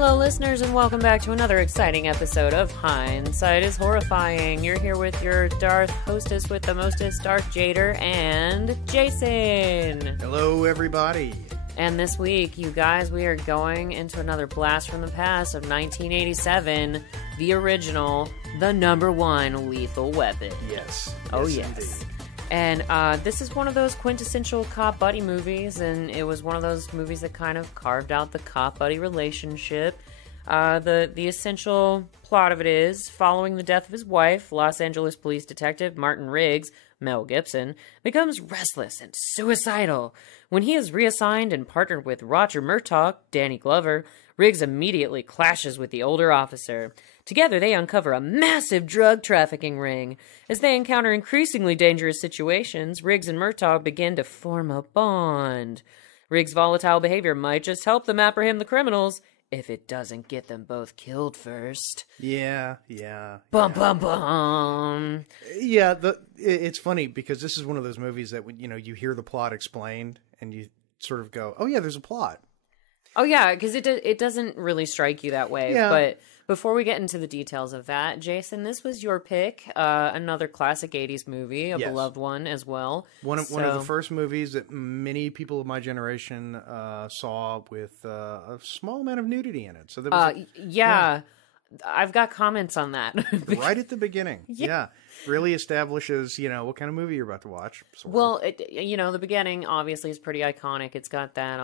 Hello, listeners, and welcome back to another exciting episode of Hindsight is Horrifying. You're here with your Darth hostess with the mostest, Darth Jader, and Jason. Hello, everybody. And this week, you guys, we are going into another blast from the past of 1987, the original, the #1 Lethal Weapon. Yes. Oh, yes. yes. Indeed. And this is one of those quintessential cop buddy movies, and it was one of those movies that kind of carved out the cop buddy relationship. The essential plot of it is, following the death of his wife, Los Angeles police detective Martin Riggs, Mel Gibson, becomes restless and suicidal. When he is reassigned and partnered with Roger Murtaugh, Danny Glover, Riggs immediately clashes with the older officer. Together, they uncover a massive drug trafficking ring. As they encounter increasingly dangerous situations, Riggs and Murtaugh begin to form a bond. Riggs' volatile behavior might just help them apprehend the criminals, if it doesn't get them both killed first. Yeah. Bum, bum, bum. Yeah, it's funny because this is one of those movies that when you hear the plot explained and you sort of go, "Oh yeah, there's a plot." Oh yeah, because it doesn't really strike you that way. Yeah. But before we get into the details of that, Jason, this was your pick. Another classic 80s movie, a Yes. beloved one as well. One of the first movies that many people of my generation saw with a small amount of nudity in it. So there was yeah, I've got comments on that. right at the beginning. Yeah. Really establishes, what kind of movie you're about to watch. Sort of. Well, the beginning obviously is pretty iconic. It's got that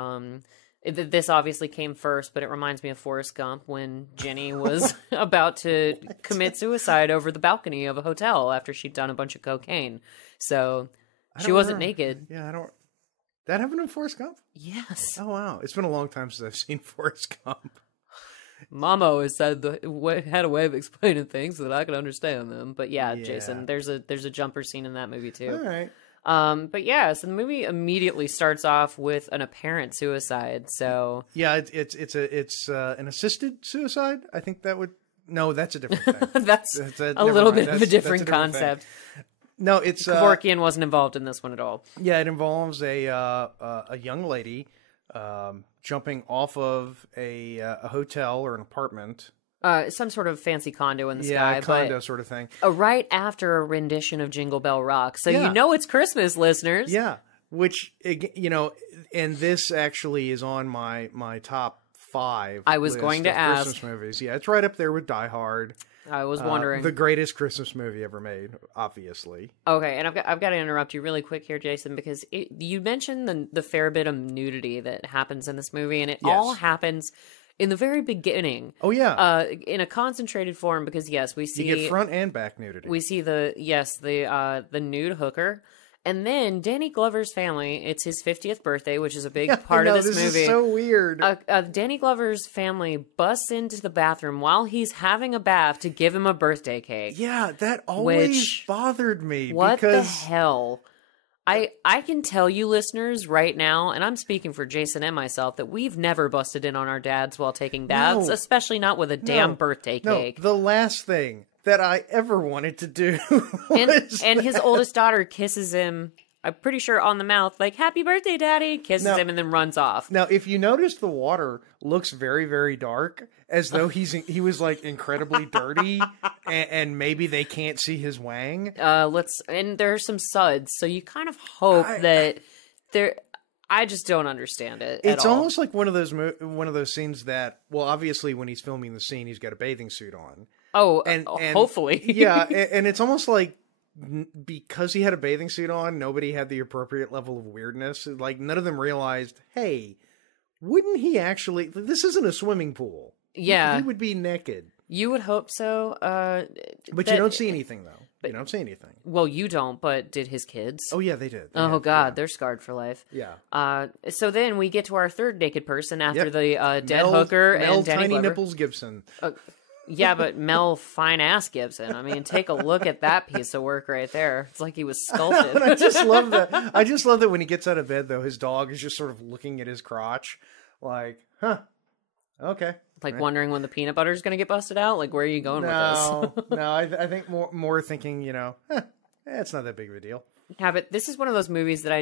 this obviously came first, but it reminds me of Forrest Gump when Jenny was about to commit suicide over the balcony of a hotel after she'd done a bunch of cocaine. So she wasn't naked. Yeah, That happened in Forrest Gump? Yes. Oh, wow. It's been a long time since I've seen Forrest Gump. Mama always said had a way of explaining things so that I could understand them. But yeah, Jason, there's a jumper scene in that movie too. All right. But yeah, so the movie immediately starts off with an apparent suicide. So yeah, it's an assisted suicide. I think that would that's a different thing. that's a little bit of a different concept. No, it's Kevorkian wasn't involved in this one at all. Yeah, it involves a young lady jumping off of a hotel or an apartment. Some sort of fancy condo in the sky. Yeah, condo sort of thing. Right after a rendition of Jingle Bell Rock. So you know it's Christmas, listeners. Yeah, which, and this actually is on my top 5 I was going to ask. Christmas movies. Yeah, it's right up there with Die Hard. I was wondering. The greatest Christmas movie ever made, obviously. Okay, and I've got to interrupt you really quick here, Jason, because you mentioned the fair bit of nudity that happens in this movie, and it all happens in the very beginning. Oh, yeah. In a concentrated form, because, yes, we see... You get front and back nudity. We see the nude hooker. And then Danny Glover's family, it's his 50th birthday, which is a big part of this movie. This is so weird. Danny Glover's family busts into the bathroom while he's having a bath to give him a birthday cake. Yeah, that always bothered me. What the hell? I can tell you, listeners, right now, and I'm speaking for Jason and myself, that we've never busted in on our dads while taking baths, especially not with a damn birthday cake. The last thing that I ever wanted to do and his oldest daughter kisses him, I'm pretty sure on the mouth, like, "Happy birthday, Daddy," kisses him and then runs off. Now, if you notice, the water looks very, very dark, as though he was, like, incredibly dirty, and maybe they can't see his wang. And there's some suds, so you kind of hope that there... I just don't understand it It's at all. almost like one of those scenes that, well, obviously when he's filming the scene, he's got a bathing suit on. Oh, and hopefully. Yeah, and it's almost like because he had a bathing suit on, nobody had the appropriate level of weirdness. Like, none of them realized, hey, wouldn't he actually... This isn't a swimming pool. Yeah. He would be naked. You would hope so. But you don't see anything, though. You don't see anything. Well, you don't, but did his kids? Oh, yeah, they did. They're scarred for life. Yeah. So then we get to our third naked person after the dead hooker and Danny Tiny Glover. Nipples Gibson. Yeah, but Mel Fine Ass Gibson. I mean, take a look at that piece of work right there. It's like he was sculpted. I just love that. I just love that when he gets out of bed, though, his dog is just sort of looking at his crotch, like, huh, okay. Like wondering when the peanut butter is going to get busted out. Like, where are you going with this? No, I think more thinking, it's not that big of a deal. Yeah, but this is one of those movies that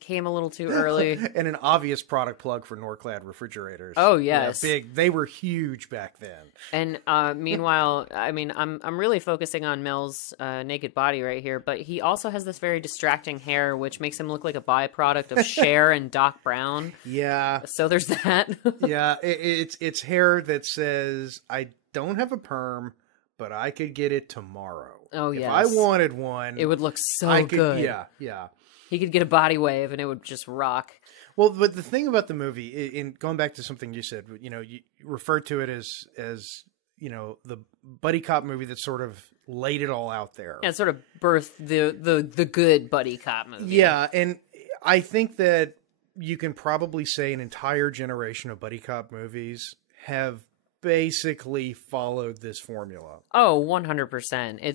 came a little too early. And an obvious product plug for Norclad refrigerators. Oh, yes. Yeah, big. They were huge back then. And meanwhile, I mean, I'm really focusing on Mel's naked body right here, but he also has this very distracting hair, which makes him look like a byproduct of Cher and Doc Brown. Yeah. So there's that. Yeah, it's hair that says, I don't have a perm, but I could get it tomorrow. Oh, yes. If I wanted one, it would look so good. Yeah. He could get a body wave and it would just rock. Well, but the thing about the movie, in going back to something you said, you referred to it as the buddy cop movie that sort of laid it all out there. Yeah, it sort of birthed the good buddy cop movie. Yeah, and I think that you can probably say an entire generation of buddy cop movies have basically followed this formula. Oh, 100%.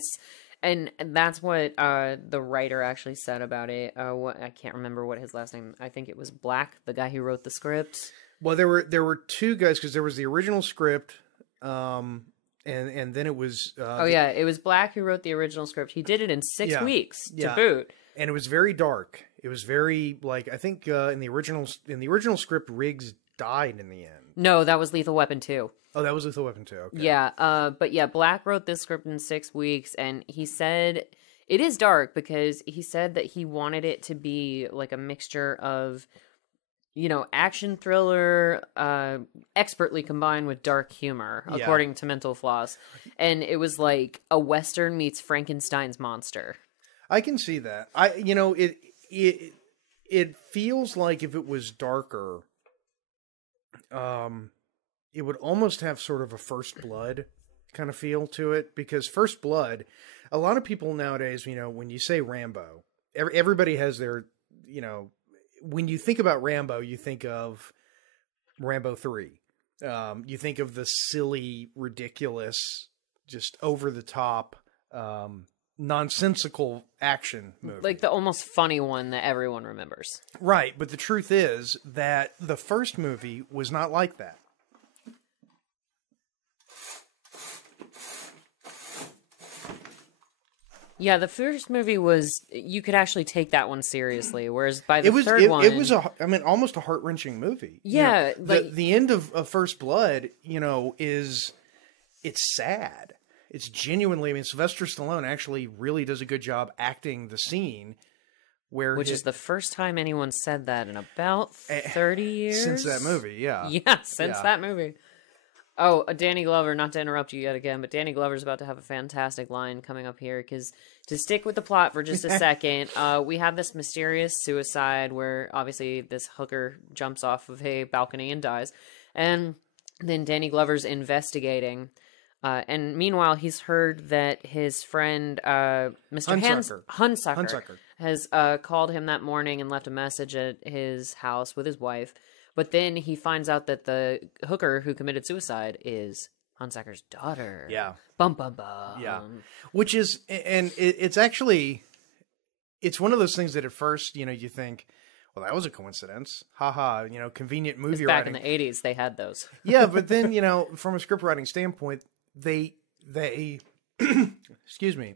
And that's what the writer actually said about it. I can't remember what his last name. I think it was Black, the guy who wrote the script. Well, there were two guys, because there was the original script, and then it was. It was Black who wrote the original script. He did it in 6 weeks to boot, and it was very dark. It was very I think in the original script, Riggs died in the end. No, that was Lethal Weapon 2. Oh, that was Lethal Weapon 2. Okay. Yeah, but yeah, Black wrote this script in 6 weeks, and he said it is dark because he said that he wanted it to be like a mixture of, action thriller, expertly combined with dark humor, according to Mental Floss. And it was like a Western meets Frankenstein's monster. I can see that. It feels like if it was darker, it would almost have sort of a First Blood kind of feel to it, because First Blood, a lot of people nowadays, when you say Rambo, everybody has their, when you think about Rambo, you think of Rambo 3. You think of the silly, ridiculous, just over the top, nonsensical action movie. Like the almost funny one that everyone remembers. Right, but the truth is that the first movie was not like that. Yeah, the first movie was, you could actually take that one seriously, whereas by the third one... It was, almost a heart-wrenching movie. Yeah. The end of First Blood, it's sad. It's genuinely, Sylvester Stallone actually really does a good job acting the scene. Which is the first time anyone said that in about 30 years? Since that movie, yeah. Yeah, since that movie. Oh, Danny Glover, not to interrupt you yet again, but Danny Glover's about to have a fantastic line coming up here, because to stick with the plot for just a second, we have this mysterious suicide where obviously this hooker jumps off of a balcony and dies, and then Danny Glover's investigating, and meanwhile he's heard that his friend Mr. Hunsucker has called him that morning and left a message at his house with his wife. But then he finds out that the hooker who committed suicide is Hunsucker's daughter. Yeah. Bum, bum, bum. Yeah. Which is, and it's actually, it's one of those things that at first, you think, well, that was a coincidence. Haha, convenient movie writing. Back in the 80s, they had those. Yeah, but then, from a script writing standpoint, they excuse me,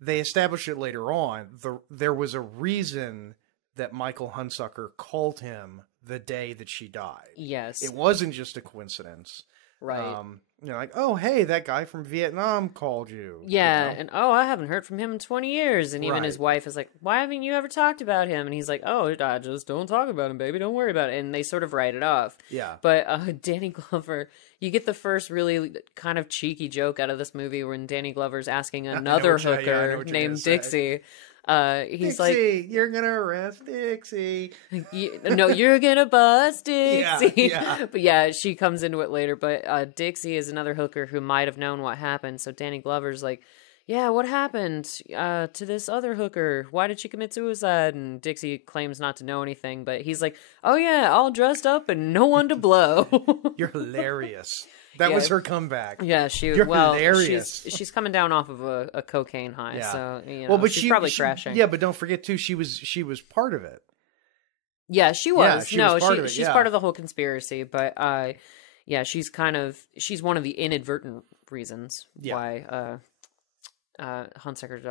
they established it later on. There was a reason that Michael Hunsucker called him the day that she died. Yes. It wasn't just a coincidence. Right. Like, oh, hey, that guy from Vietnam called you. Yeah, and I haven't heard from him in 20 years. And even his wife is like, why haven't you ever talked about him? And he's like, oh, I just don't talk about him, baby. Don't worry about it. And they sort of write it off. Yeah. But Danny Glover, you get the first really kind of cheeky joke out of this movie when Danny Glover's asking another hooker named Dixie. He's Dixie, you're gonna arrest Dixie. No, you're gonna bust Dixie. Yeah. But yeah, she comes into it later. But Dixie is another hooker who might have known what happened. So Danny Glover's like, yeah, what happened to this other hooker? Why did she commit suicide? And Dixie claims not to know anything. But he's like, oh yeah, all dressed up and no one to blow. You're hilarious. That was her comeback. Yeah, You're hilarious. She's coming down off of a cocaine high, yeah. So but she's probably crashing. Yeah, but don't forget too, she was part of it. Yeah, she was. Yeah, she's part of the whole conspiracy. But she's one of the inadvertent reasons why Hunsaker's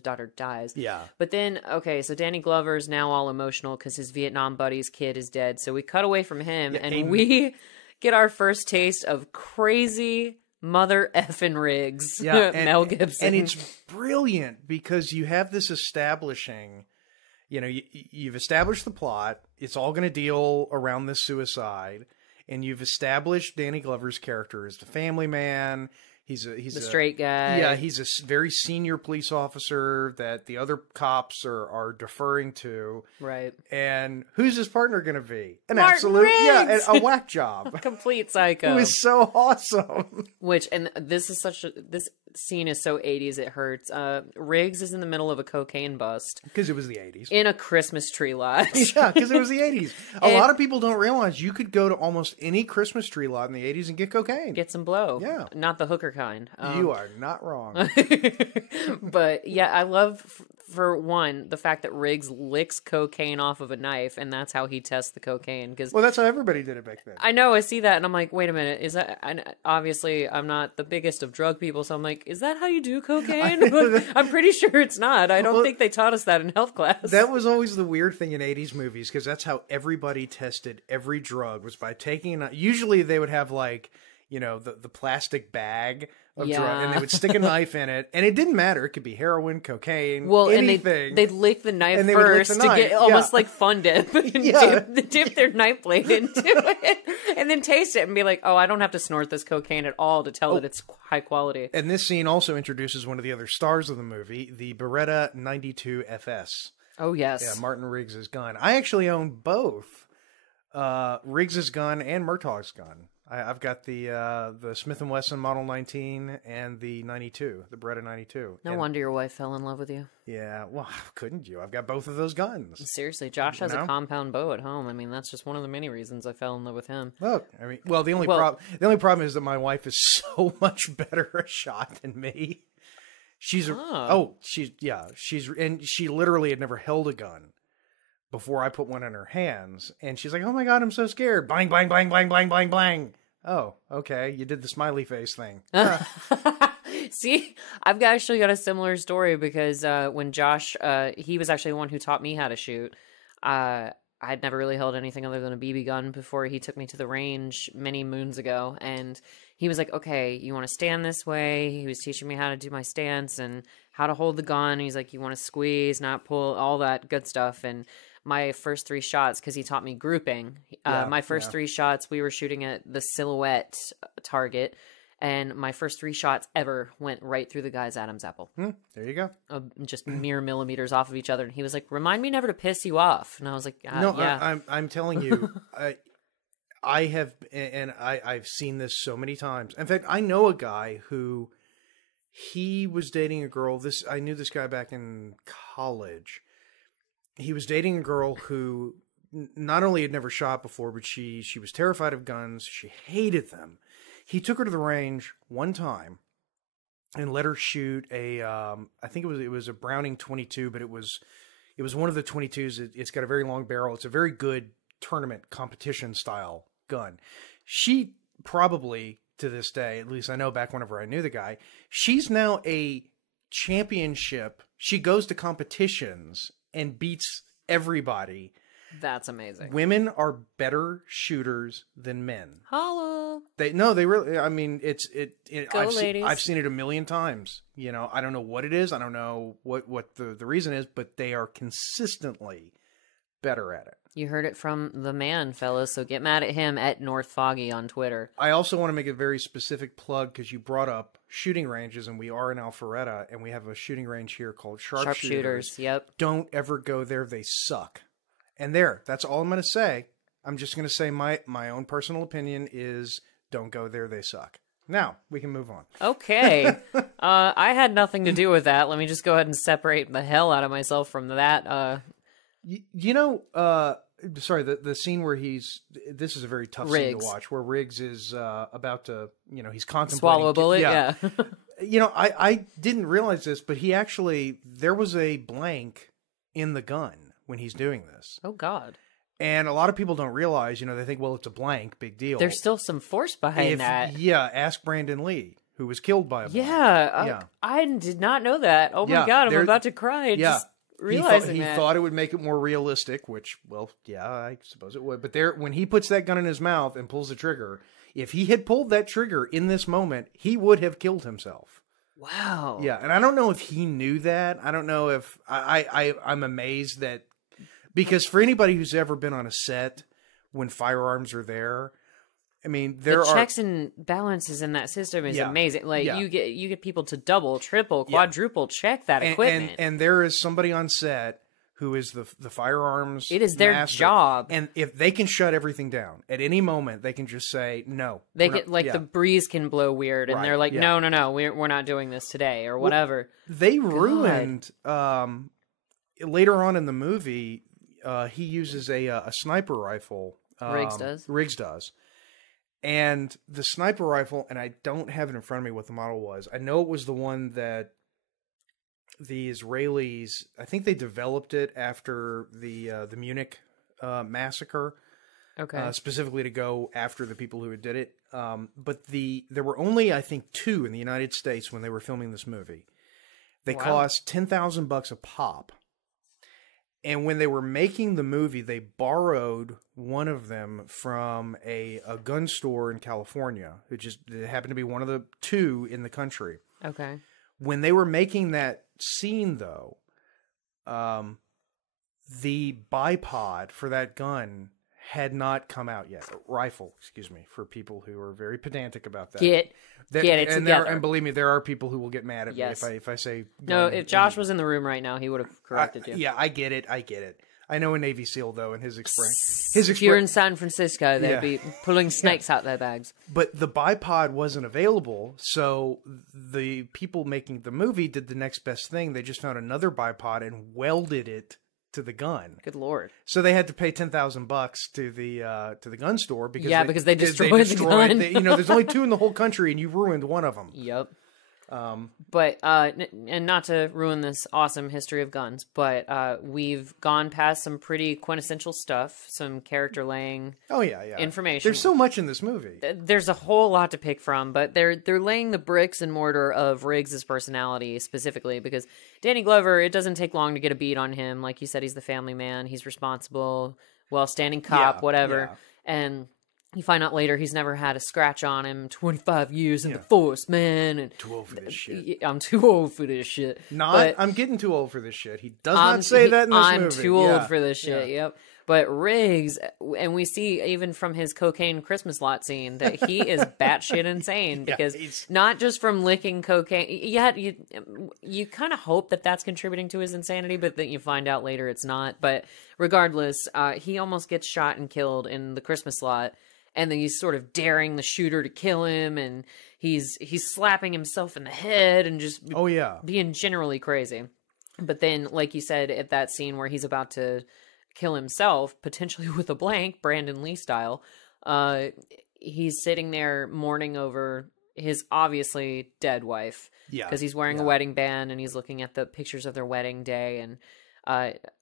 daughter dies. Yeah. But then, okay, so Danny Glover's now all emotional because his Vietnam buddy's kid is dead. So we cut away from him, and we get our first taste of crazy mother effing Riggs. Yeah, Mel Gibson. And it's brilliant because you have this establishing, you've established the plot. It's all going to deal around this suicide. And you've established Danny Glover's character as the family man. He's a straight guy. Yeah, he's a very senior police officer that the other cops are deferring to. Right. And who's his partner going to be? An Martin absolute, Riggs! a whack job. Complete psycho. Who is so awesome. This scene is so 80s it hurts. Riggs is in the middle of a cocaine bust. Because it was the 80s. In a Christmas tree lot. Yeah, because it was the 80s. A lot of people don't realize you could go to almost any Christmas tree lot in the 80s and get cocaine. Get some blow. Yeah. Not the hooker kind. You are not wrong. But yeah, I love, for one, the fact that Riggs licks cocaine off of a knife, and that's how he tests the cocaine. Well, that's how everybody did it back then. I know, I see that, and I'm like, wait a minute, is that... obviously, I'm not the biggest of drug people, so I'm like, is that how you do cocaine? I'm pretty sure it's not. I don't think they taught us that in health class. That was always the weird thing in 80s movies, because that's how everybody tested every drug, was by taking... Usually they would have, like, the plastic bag of drug, and they would stick a knife in it, and it didn't matter. It could be heroin, cocaine, anything. And they'd lick the knife and first to get almost like fun dip, and dip their knife blade into it, and then taste it and be like, oh, I don't have to snort this cocaine at all to tell that it's high quality. And this scene also introduces one of the other stars of the movie, the Beretta 92 FS. Oh, yes. Yeah, Martin Riggs' gun. I actually own both Riggs' gun and Murtaugh's gun. I've got the Smith & Wesson Model 19 and the 92, the Beretta 92. No wonder your wife fell in love with you. Yeah, well, couldn't you? I've got both of those guns. Seriously, Josh has a compound bow at home. I mean, that's just one of the many reasons I fell in love with him. Look, I mean, the only problem is that my wife is so much better a shot than me. She literally had never held a gun before I put one in her hands, and she's like, "Oh my God, I'm so scared!" Bang, bang, bang, bang, bang, bang, bang. Oh, okay, you did the smiley face thing. See, I've actually got a similar story because when Josh, he was actually the one who taught me how to shoot. I'd never really held anything other than a BB gun before he took me to the range many moons ago, and he was like, "Okay, you want to stand this way?" He was teaching me how to do my stance and how to hold the gun. He's like, "You want to squeeze, not pull, all that good stuff." And my first 3 shots, because he taught me grouping, my first 3 shots, we were shooting at the silhouette target, and my first 3 shots ever went right through the guy's Adam's apple. There you go. Just mere millimeters off of each other. And he was like, "Remind me never to piss you off." And I was like, "No, yeah." I'm telling you, I've seen this so many times. In fact, I know a guy who, he was dating a girl. I knew this guy back in college. He was dating a girl who not only had never shot before, but she was terrified of guns. She hated them. He took her to the range one time and let her shoot I think it was a Browning 22, but it was one of the 22s. It's got a very long barrel. It's a very good tournament competition style gun. She probably, to this day, at least I know back whenever I knew the guy, she's now a championship. She goes to competitions and beats everybody. That's amazing. Women are better shooters than men. Holla. They really, I mean, ladies. I've seen it a million times. I don't know what it is. I don't know what the reason is, but they are consistently better at it. You heard it from the man, fellas, so get mad at him at North Foggy on Twitter. I also want to make a very specific plug because you brought up shooting ranges, and we are in Alpharetta, and we have a shooting range here called Sharpshooters. Yep. Don't ever go there. They suck. And that's all I'm going to say. I'm just going to say my own personal opinion is don't go there. They suck. Now, we can move on. Okay. I had nothing to do with that. Let me just go ahead and separate the hell out of myself from that. Sorry, the scene where this is a very tough scene to watch, where Riggs is about to, he's contemplating. Swallow a bullet, yeah. I didn't realize this, but there was a blank in the gun when he's doing this. Oh, God. And a lot of people don't realize, they think, well, it's a blank, big deal. There's still some force behind that. Yeah, ask Brandon Lee, who was killed by a bomb. Yeah, I did not know that. Oh my god, I'm about to cry. Just realizing he thought it would make it more realistic, which, well, yeah, I suppose it would. But when he puts that gun in his mouth and pulls the trigger, if he had pulled that trigger in this moment, he would have killed himself. Wow. Yeah, and I don't know if he knew that. I don't know if I'm amazed that, because for anybody who's ever been on a set when firearms are there, I mean, the checks and balances in that system is amazing. Like you get people to double, triple, quadruple check that equipment. And there is somebody on set who is the firearms. It is their master. job. And if they can shut everything down at any moment, they can just say no. They get the breeze can blow weird, and they're like, no, we're not doing this today or whatever. Well, they ruined later on in the movie. He uses a sniper rifle. Riggs does. And the sniper rifle, and I don't have it in front of me what the model was. I know it was the one that the Israelis, I think they developed it after the Munich massacre. Okay. Specifically to go after the people who did it. But there were only, I think, 2 in the United States when they were filming this movie. They cost $10,000 a pop. And when they were making the movie, they borrowed one of them from a gun store in California, it happened to be one of the 2 in the country. Okay. When they were making that scene, though, the bipod for that gun had not come out yet. Rifle, excuse me, for people who are very pedantic about that. Get it together. And believe me, there are people who will get mad at me if I say gun. No, if Josh was in the room right now, he would have corrected you. Yeah, I get it. I know a Navy SEAL, though, and his experience. If you're in San Francisco, they'd be pulling snakes out their bags. But the bipod wasn't available, so the people making the movie did the next best thing. They just found another bipod and welded it to the gun. Good lord! So they had to pay $10,000 to the gun store because they destroyed the gun. There's only 2 in the whole country, and you ruined one of them. Yep. But and not to ruin this awesome history of guns, but we've gone past some pretty quintessential stuff, some character laying. Oh yeah. Information. There's so much in this movie. There's a whole lot to pick from, but they're laying the bricks and mortar of Riggs' personality specifically because Danny Glover. It doesn't take long to get a beat on him. Like you said, he's the family man. He's responsible, well-standing cop, whatever, and. You find out later he's never had a scratch on him. 25 years in the force, man. And too old for this shit. I'm too old for this shit. I'm getting too old for this shit. He does not say that in this movie. I'm too old for this shit, yep. But Riggs, and we see even from his cocaine Christmas lot scene that he is batshit insane because not just from licking cocaine. You kind of hope that that's contributing to his insanity, but then you find out later it's not. But regardless, he almost gets shot and killed in the Christmas lot. And then he's sort of daring the shooter to kill him, and he's slapping himself in the head and just being generally crazy. But then, like you said, at that scene where he's about to kill himself, potentially with a blank, Brandon Lee style, he's sitting there mourning over his obviously dead wife. Yeah. Because he's wearing a wedding band, and he's looking at the pictures of their wedding day, and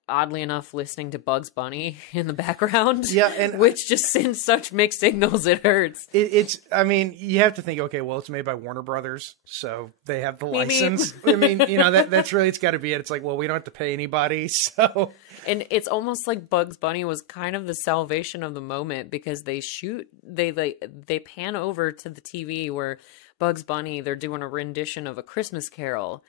oddly enough, listening to Bugs Bunny in the background, which just sends such mixed signals, it hurts. I mean, you have to think, okay, well, it's made by Warner Brothers, so they have the license. I mean, that's really, it's got to be it. It's like, well, we don't have to pay anybody, so. And it's almost like Bugs Bunny was kind of the salvation of the moment because they pan over to the TV where Bugs Bunny, they're doing a rendition of A Christmas Carol.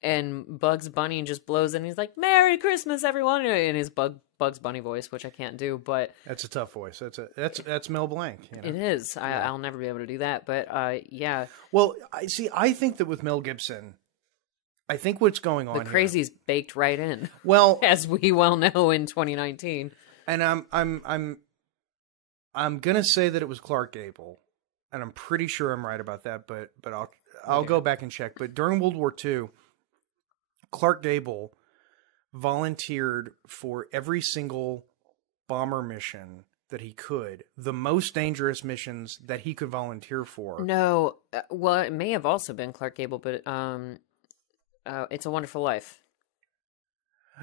And Bugs Bunny just blows in. He's like, "Merry Christmas, everyone!" in his Bugs Bunny voice, which I can't do. But that's a tough voice. That's Mel Blanc. It is. I'll never be able to do that. But yeah. Well, I think that with Mel Gibson, I think what's going on. The crazy's baked right in. Well, as we well know in 2019. And I'm gonna say that it was Clark Gable, and I'm pretty sure I'm right about that. But I'll go back and check. But during World War II. Clark Gable volunteered for every single bomber mission that he could, the most dangerous missions that he could volunteer for. No, well, it may have also been Clark Gable, but It's a Wonderful Life.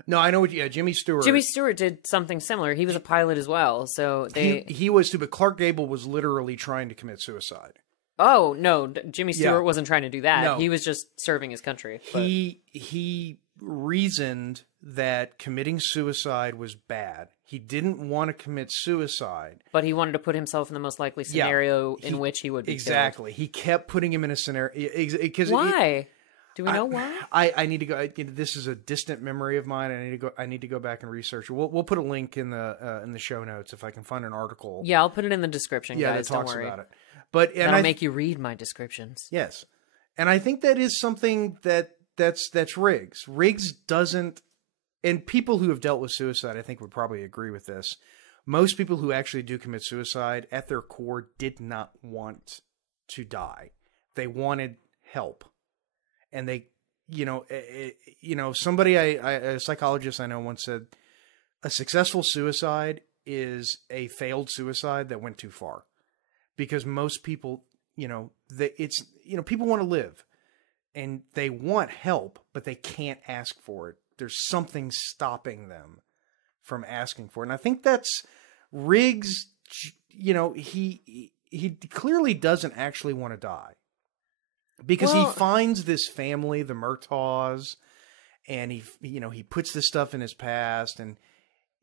No, I know what. Yeah, Jimmy Stewart. Jimmy Stewart did something similar. He was a pilot as well, so he was too. But Clark Gable was literally trying to commit suicide. Oh, no, Jimmy Stewart Yeah. wasn't trying to do that. No. He was just serving his country. But... He reasoned that committing suicide was bad. He didn't want to commit suicide. But he wanted to put himself in the most likely scenario in which he would be exactly. killed. He kept putting him in a scenario. Why? Do we know why? I need to go. This is a distant memory of mine. I need to go back and research it. We'll put a link in the show notes if I can find an article. Yeah, I'll put it in the description, guys. That talks Don't worry. about it. But That'll make you read my descriptions. Yes, and I think that is something that's Riggs. Riggs doesn't, and people who have dealt with suicide, I think, would probably agree with this. Most people who actually do commit suicide, at their core, did not want to die. They wanted help. And they, somebody, a psychologist I know once said, a successful suicide is a failed suicide that went too far, because most people, people want to live, and they want help, but they can't ask for it. There's something stopping them from asking for it, and I think that's Riggs. He clearly doesn't actually want to die. Because he finds this family, the Murtaughs, and he puts this stuff in his past, and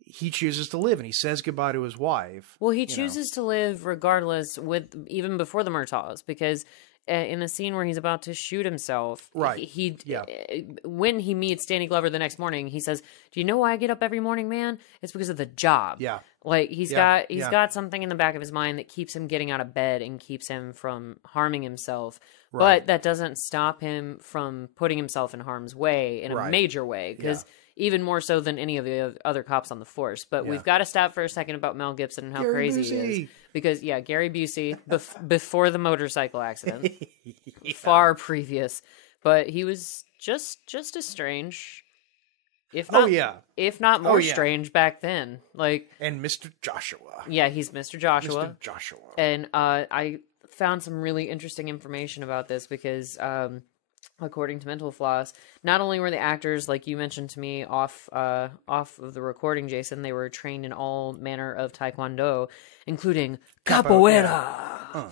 he chooses to live, and he says goodbye to his wife. Well, he chooses to live regardless, even before the Murtaughs, because in the scene where he's about to shoot himself, right? When he meets Danny Glover the next morning, he says, "Do you know why I get up every morning, man? It's because of the job." Yeah. Like he's got something in the back of his mind that keeps him getting out of bed and keeps him from harming himself. Right. But that doesn't stop him from putting himself in harm's way in a major way, because even more so than any of the other cops on the force. But we've got to stop for a second about Mel Gibson and how crazy he is. Because, Gary Busey, before the motorcycle accident, far previous. But he was just as strange, if not more strange back then. And Mr. Joshua. Yeah, he's Mr. Joshua. Mr. Joshua. And I found some really interesting information about this because, according to Mental Floss, not only were the actors, like you mentioned to me off of the recording, Jason, they were trained in all manner of taekwondo, including capoeira.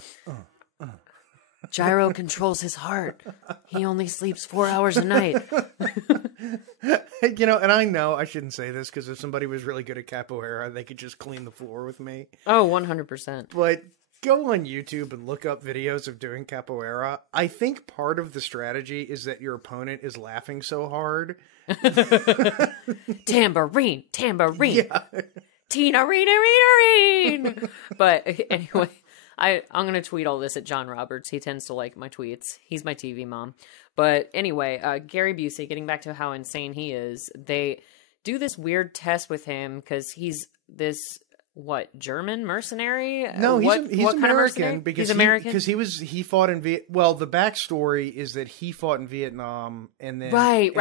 Gyro controls his heart. He only sleeps 4 hours a night. And I know I shouldn't say this, because if somebody was really good at capoeira, they could just clean the floor with me. Oh, 100%. But go on YouTube and look up videos of doing capoeira. I think part of the strategy is that your opponent is laughing so hard. Tambourine. Yeah. Tina-reen-a-reen-a-reen. But anyway, I'm going to tweet all this at John Roberts. He tends to like my tweets. He's my TV mom. But anyway, Gary Busey, getting back to how insane he is, they do this weird test with him because he's this... German mercenary? No, he's American, kind of mercenary? because he's American because he fought in Well, the backstory is that he fought in Vietnam, and then right.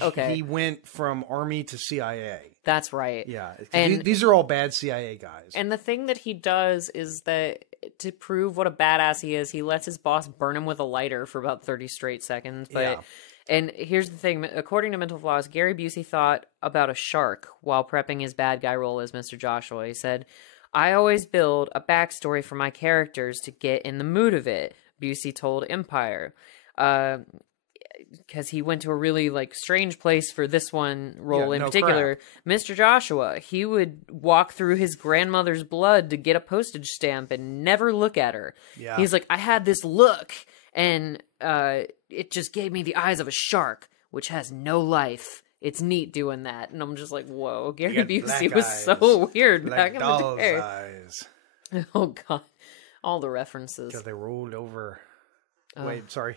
Okay, he went from Army to CIA. That's right. Yeah, and these are all bad CIA guys. And the thing that he does is that to prove what a badass he is, he lets his boss burn him with a lighter for about 30 straight seconds. But and here's the thing, according to Mental Floss, Gary Busey thought about a shark while prepping his bad guy role as Mr. Joshua. He said, "I always build a backstory for my characters to get in the mood of it," Busey told Empire. Because he went to a really strange place for this one role in particular. Crap. Mr. Joshua, he would walk through his grandmother's blood to get a postage stamp and never look at her. Yeah. He's like, "I had this look, and it just gave me the eyes of a shark, which has no life. It's neat doing that." And I'm just like, whoa, Gary Busey was so weird back in the day. Eyes. Oh, God. All the references. Because they rolled over. Wait, sorry.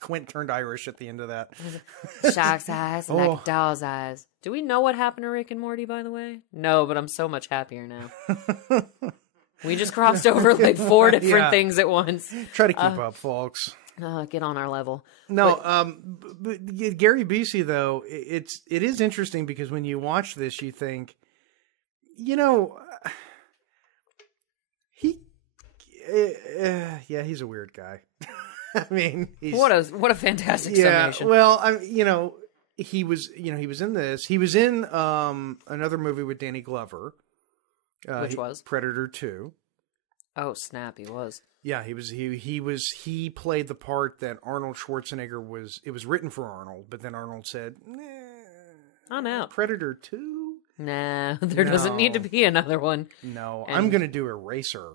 Quint turned Irish at the end of that. Shark's eyes, like doll's eyes. Do we know what happened to Rick and Morty, by the way? No, but I'm so much happier now. We just crossed over 4 different things at once. Try to keep up, folks. Get on our level. No, but Gary Busey, though, it is interesting because when you watch this, you think, he's a weird guy. I mean, what a fantastic summation. Well, he was in this. He was in another movie with Danny Glover, which was Predator 2. Oh, snap, he was. Yeah, he played the part that Arnold Schwarzenegger was. It was written for Arnold, but then Arnold said, I'm out. Predator 2? Nah, there doesn't need to be another one. No, I'm going to do Eraser.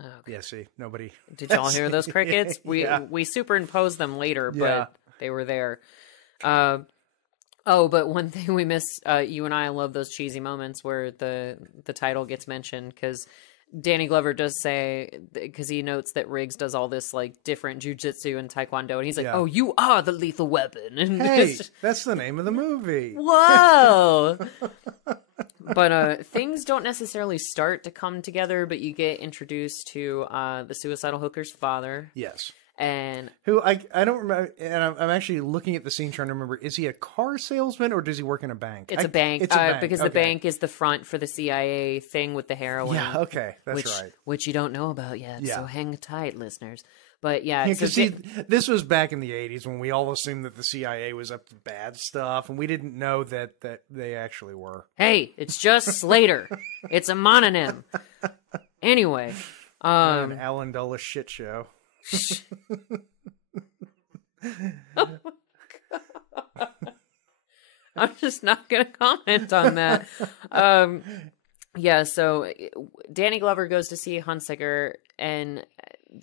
Oh, okay. Yeah, see, nobody. Did y'all hear those crickets? We superimposed them later, but they were there. But one thing we missed, you and I love those cheesy moments where the title gets mentioned, because Danny Glover does say, because he notes that Riggs does all this like different jujitsu and taekwondo, and he's like, "Oh, you are the lethal weapon." And hey, that's the name of the movie. Whoa! But things don't necessarily start to come together, but you get introduced to the suicidal hooker's father. Yes. And who I don't remember, and I'm actually looking at the scene trying to remember, is he a car salesman or does he work in a bank? It's a bank. It's a bank. Because the bank is the front for the CIA thing with the heroin. Yeah, okay, that's right. Which you don't know about yet, so hang tight, listeners. But yeah, because this was back in the 80s when we all assumed that the CIA was up to bad stuff, and we didn't know that they actually were. Hey, it's just Slater. It's a mononym. Anyway. An Alan Dulles shit show. Oh, God. I'm just not going to comment on that. So Danny Glover goes to see Hunsaker, and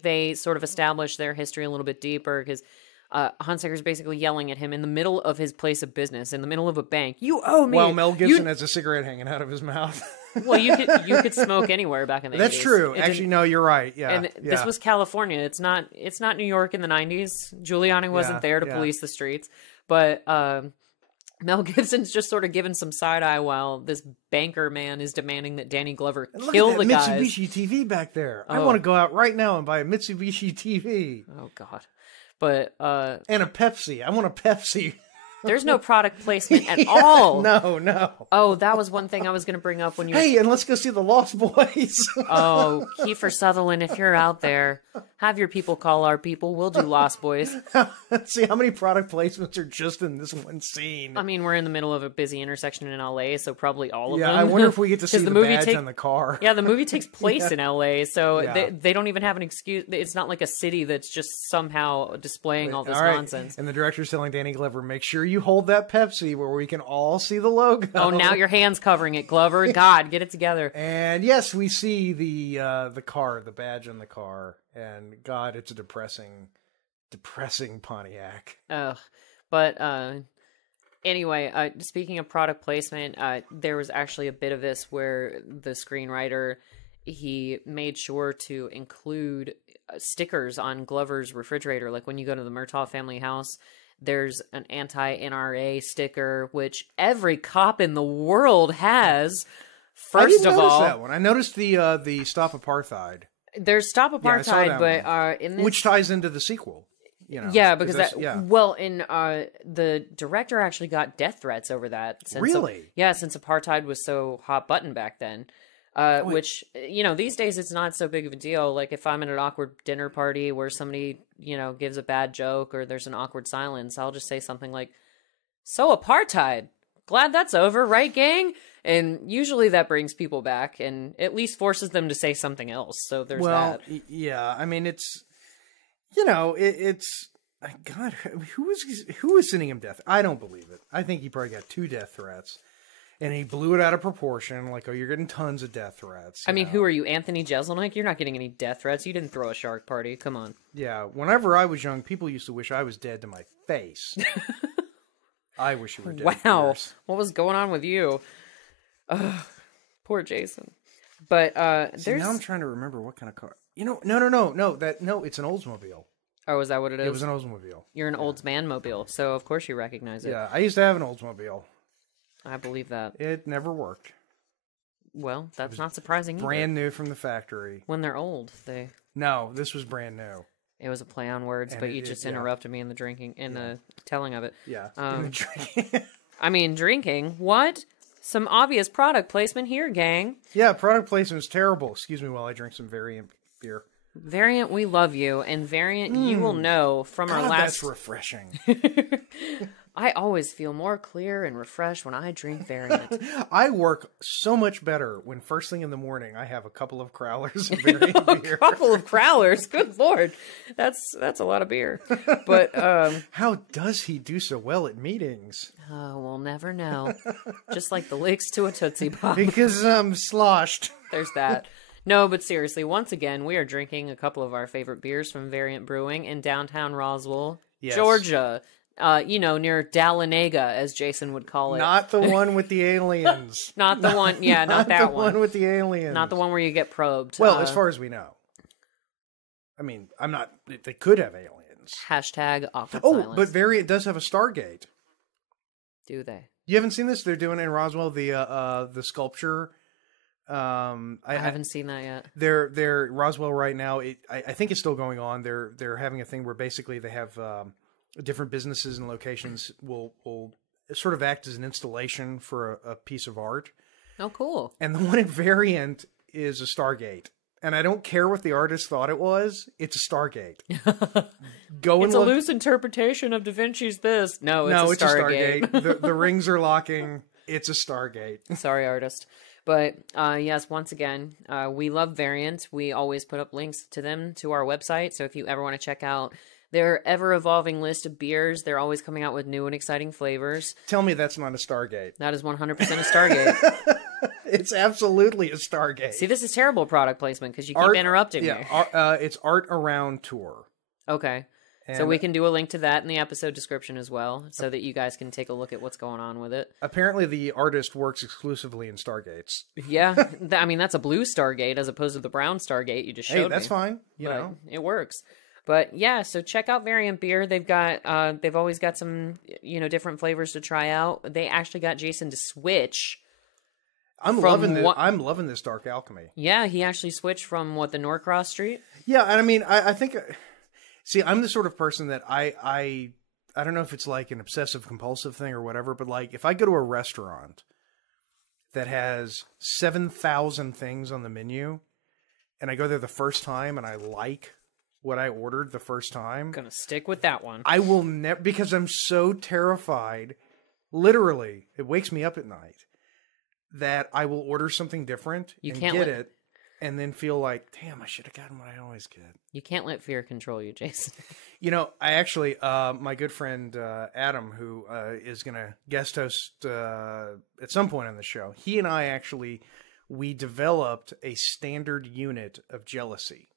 they sort of establish their history a little bit deeper, because Hunsaker's basically yelling at him in the middle of his place of business, in the middle of a bank. You owe me. While Mel Gibson has a cigarette hanging out of his mouth. Well, you could smoke anywhere back in the 80s. That's true. Actually, no, you're right. Yeah. And this was California. It's not New York in the 90s. Giuliani wasn't there to police the streets. But Mel Gibson's just sort of giving some side eye while this banker man is demanding that Danny Glover kill the guys. Mitsubishi TV back there. I want to go out right now and buy a Mitsubishi TV. Oh God. But and a Pepsi. I want a Pepsi. There's no product placement at all. No. Oh, that was one thing I was going to bring up when you... Hey, and let's go see the Lost Boys. Oh, Kiefer Sutherland, if you're out there, have your people call our people. We'll do Lost Boys. Let's see how many product placements are just in this one scene. I mean, we're in the middle of a busy intersection in LA, so probably all of them. Yeah, I wonder if we get to see the badge on the car. Yeah, the movie takes place in LA, so they don't even have an excuse. It's not like a city that's just somehow displaying all this nonsense. And the director's telling Danny Glover, make sure you hold that Pepsi where we can all see the logo. Oh, now your hand's covering it, Glover. God, get it together. And yes, we see the car, the badge on the car, and God, it's a depressing Pontiac. Ugh. But anyway, speaking of product placement, there was actually a bit of this where the screenwriter, he made sure to include stickers on Glover's refrigerator. Like when you go to the Murtaugh family house, there's an anti-NRA sticker, which every cop in the world has. First of all, that one. I noticed the Stop Apartheid. There's Stop Apartheid, but in this, which ties into the sequel. You know, yeah, because the director actually got death threats over that. Really? Since apartheid was so hot button back then. Which, these days it's not so big of a deal. Like if I'm at an awkward dinner party where somebody, gives a bad joke or there's an awkward silence, I'll just say something like, "So apartheid, glad that's over, right, gang?" And usually that brings people back and at least forces them to say something else. So there's that. Yeah, I mean, it's, it's, God, who was sending him death? I don't believe it. I think he probably got 2 death threats. And he blew it out of proportion, like, oh, you're getting tons of death threats. I mean, who are you, Anthony Jeselnik? You're not getting any death threats. You didn't throw a shark party. Come on. Yeah, whenever I was young, people used to wish I was dead to my face. I wish you were dead. Wow, what was going on with you? Poor Jason. But now I'm trying to remember what kind of car. No, it's an Oldsmobile. Oh, is that what it is? It was an Oldsmobile. You're an Oldsman mobile, so of course you recognize it. Yeah, I used to have an Oldsmobile. I believe that. It never worked. Well, that's not surprising either. Brand new from the factory. When they're old, they... No, this was brand new. It was a play on words, but you just interrupted me in the the telling of it. Yeah. In the drinking. I mean, drinking? What? Some obvious product placement here, gang. Yeah, product placement is terrible. Excuse me while I drink some Variant beer. Variant, we love you. And Variant, you will know from our last... that's refreshing. I always feel more clear and refreshed when I drink Variant. I work so much better when first thing in the morning I have a couple of crowlers of Variant beer. A couple of crowlers, good lord, that's a lot of beer. But how does he do so well at meetings? We'll never know. Just like the licks to a Tootsie Pop. Because I'm sloshed. There's that. No, but seriously, once again, we are drinking a couple of our favorite beers from Variant Brewing in downtown Roswell, Georgia. Near Dahlonega, as Jason would call it. Not the one with the aliens. Not the one, yeah, not that one. Not the one with the aliens. Not the one where you get probed. Well, as far as we know. I mean, they could have aliens. Hashtag awkward silence. But Variant does have a Stargate. Do they? You haven't seen this? They're doing in Roswell the sculpture. I haven't seen that yet. They're Roswell right now. I think it's still going on. They're having a thing where basically they have different businesses and locations will sort of act as an installation for a piece of art. Oh, cool. And the one at Variant is a Stargate. And I don't care what the artist thought it was. It's a Stargate. It's a loose interpretation of Da Vinci's this. No, it's a Stargate. The rings are locking. It's a Stargate. Sorry, artist. But yes, once again, we love Variant. We always put up links to them to our website. So if you ever want to check out their ever-evolving list of beers, they're always coming out with new and exciting flavors. Tell me that's not a Stargate. That is 100% a Stargate. It's absolutely a Stargate. See, this is terrible product placement because you keep interrupting me. It's Art Around Tour. Okay. So we can do a link to that in the episode description as well, so that you guys can take a look at what's going on with it. Apparently the artist works exclusively in Stargates. Yeah. I mean, that's a blue Stargate as opposed to the brown Stargate you just showed me. Hey, that's fine. You know. It works. But yeah, so check out Variant Beer. They've always got some, different flavors to try out. They actually got Jason to switch. I'm loving this Dark Alchemy. Yeah, he actually switched from the Norcross Street? Yeah, and I mean, I think, see, I'm the sort of person that I don't know if it's like an obsessive compulsive thing or whatever, but like if I go to a restaurant that has 7,000 things on the menu and I go there the first time and I like what I ordered the first time, I'm gonna stick with that one. I will never, because I'm so terrified, literally, it wakes me up at night, that I will order something different it and then feel like, damn, I should have gotten what I always get. You can't let fear control you, Jason. I actually, my good friend Adam, who is going to guest host at some point on the show, he and I we developed a standard unit of jealousy.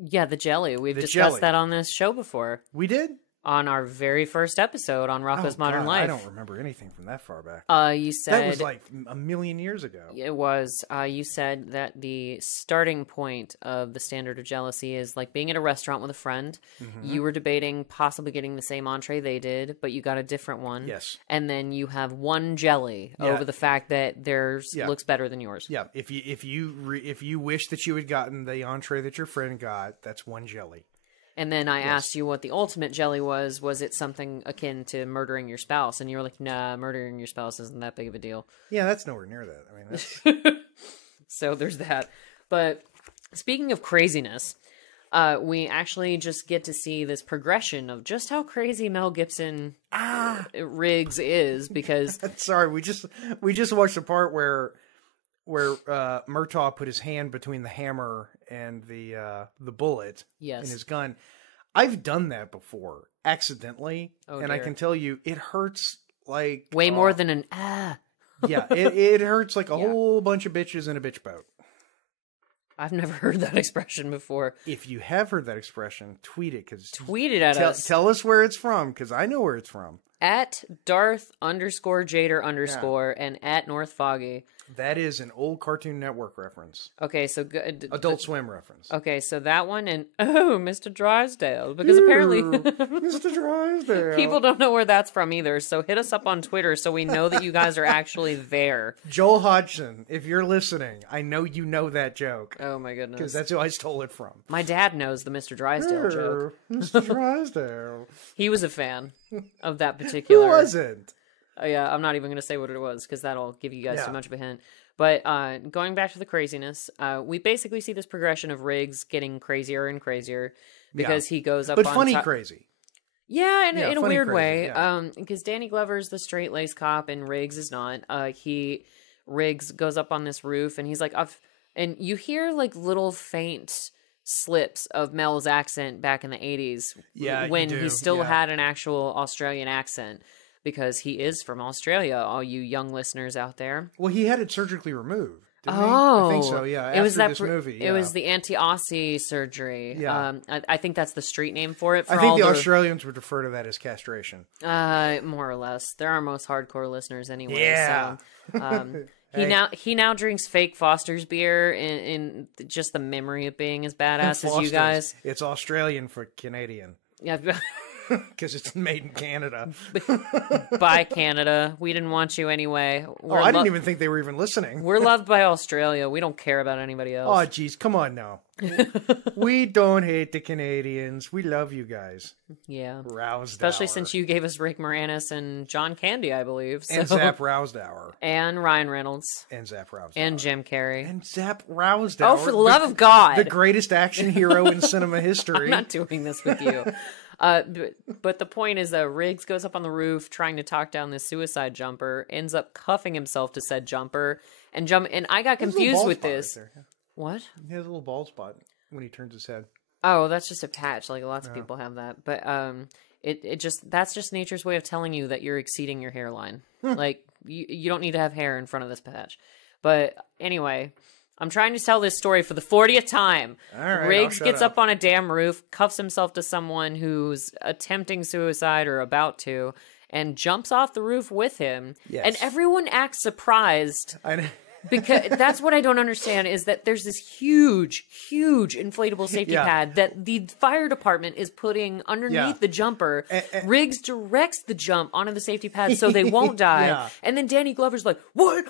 Yeah, the jelly. We've discussed that on this show before. We did? On our very first episode on Rocco's Modern Life. I don't remember anything from that far back. You said... That was like a million years ago. It was. You said that the starting point of the standard of jealousy is like being at a restaurant with a friend. Mm-hmm. You were debating possibly getting the same entree they did, but you got a different one. Yes. And then you have one jelly over the fact that theirs looks better than yours. Yeah. If you wish that you had gotten the entree that your friend got, that's one jelly. And then I asked you what the ultimate jelly was. Was it something akin to murdering your spouse? And you were like, nah, murdering your spouse isn't that big of a deal. Yeah, that's nowhere near that. I mean, that's... So there's that. But speaking of craziness, we actually just get to see this progression of just how crazy Mel Gibson Riggs is, because... Sorry, we just watched the part where Murtaugh put his hand between the hammer and the bullet in his gun. I've done that before, accidentally, and I can tell you, it hurts like... Way more than an Yeah, it hurts like a whole bunch of bitches in a bitch boat. I've never heard that expression before. If you have heard that expression, tweet it. Tweet it at us. Tell us where it's from, because I know where it's from. At Darth_Jader_ and at North Foggy. That is an old Cartoon Network reference. Okay, so... Adult Swim reference. Okay, so that one and... Oh, Mr. Drysdale. Because apparently... Mr. Drysdale. People don't know where that's from either, so hit us up on Twitter so we know that you guys are actually there. Joel Hodgson, if you're listening, I know you know that joke. Oh my goodness. Because that's who I stole it from. My dad knows the Mr. Drysdale joke. Mr. Drysdale. He was a fan of that particular... Who wasn't? Yeah, I'm not even going to say what it was because that'll give you guys too much of a hint. But going back to the craziness, we basically see this progression of Riggs getting crazier and crazier because he goes up on funny top. Crazy. Yeah, in a funny weird crazy, way. yeah. Because Danny Glover's the straight laced cop and Riggs is not. Riggs goes up on this roof and he's like, and you hear like little faint slips of Mel's accent back in the 80s. Yeah, when you do. he still Yeah. had an actual Australian accent, because he is from Australia, all you young listeners out there. Well, he had it surgically removed. Didn't he? Oh, I think so. Yeah, it was after that this movie. Yeah. It was the anti-Aussie surgery. Yeah. I think that's the street name for it. For I think all the Australians would refer to that as castration. more or less. They're our most hardcore listeners anyway. Yeah. So, Hey. he now drinks fake Foster's beer in just the memory of being as badass as you Foster's. guys. It's Australian for Canadian Yeah. because it's made in Canada. Bye, Canada. We didn't want you anyway. I didn't even think they were even listening. We're loved by Australia. We don't care about anybody else. Oh, geez, come on now. We don't hate the Canadians. We love you guys. Yeah. Rousdower. Especially since you gave us Rick Moranis and John Candy, I believe. So. And Zap Rousdower. And Ryan Reynolds. And Zap Rousdower. And Jim Carrey. And Zap Rousdower. Oh, for the love of God. The greatest action hero in cinema history. I'm not doing this with you. But the point is that Riggs goes up on the roof trying to talk down this suicide jumper, ends up cuffing himself to said jumper, and I got confused with this. Right there. What? He has a little bald spot when he turns his head. Oh, that's just a patch. Like lots of people have that. But that's just nature's way of telling you that you're exceeding your hairline. Like you don't need to have hair in front of this patch. But anyway, I'm trying to tell this story for the 40th time. All right, Riggs gets up on a damn roof, cuffs himself to someone who's attempting suicide or about to, and jumps off the roof with him. Yes. And everyone acts surprised. I know. Because that's what I don't understand is that there's this huge inflatable safety Yeah. pad that the fire department is putting underneath Yeah. the jumper. Riggs directs the jump onto the safety pad so they won't die. Yeah. And then Danny Glover's like, what?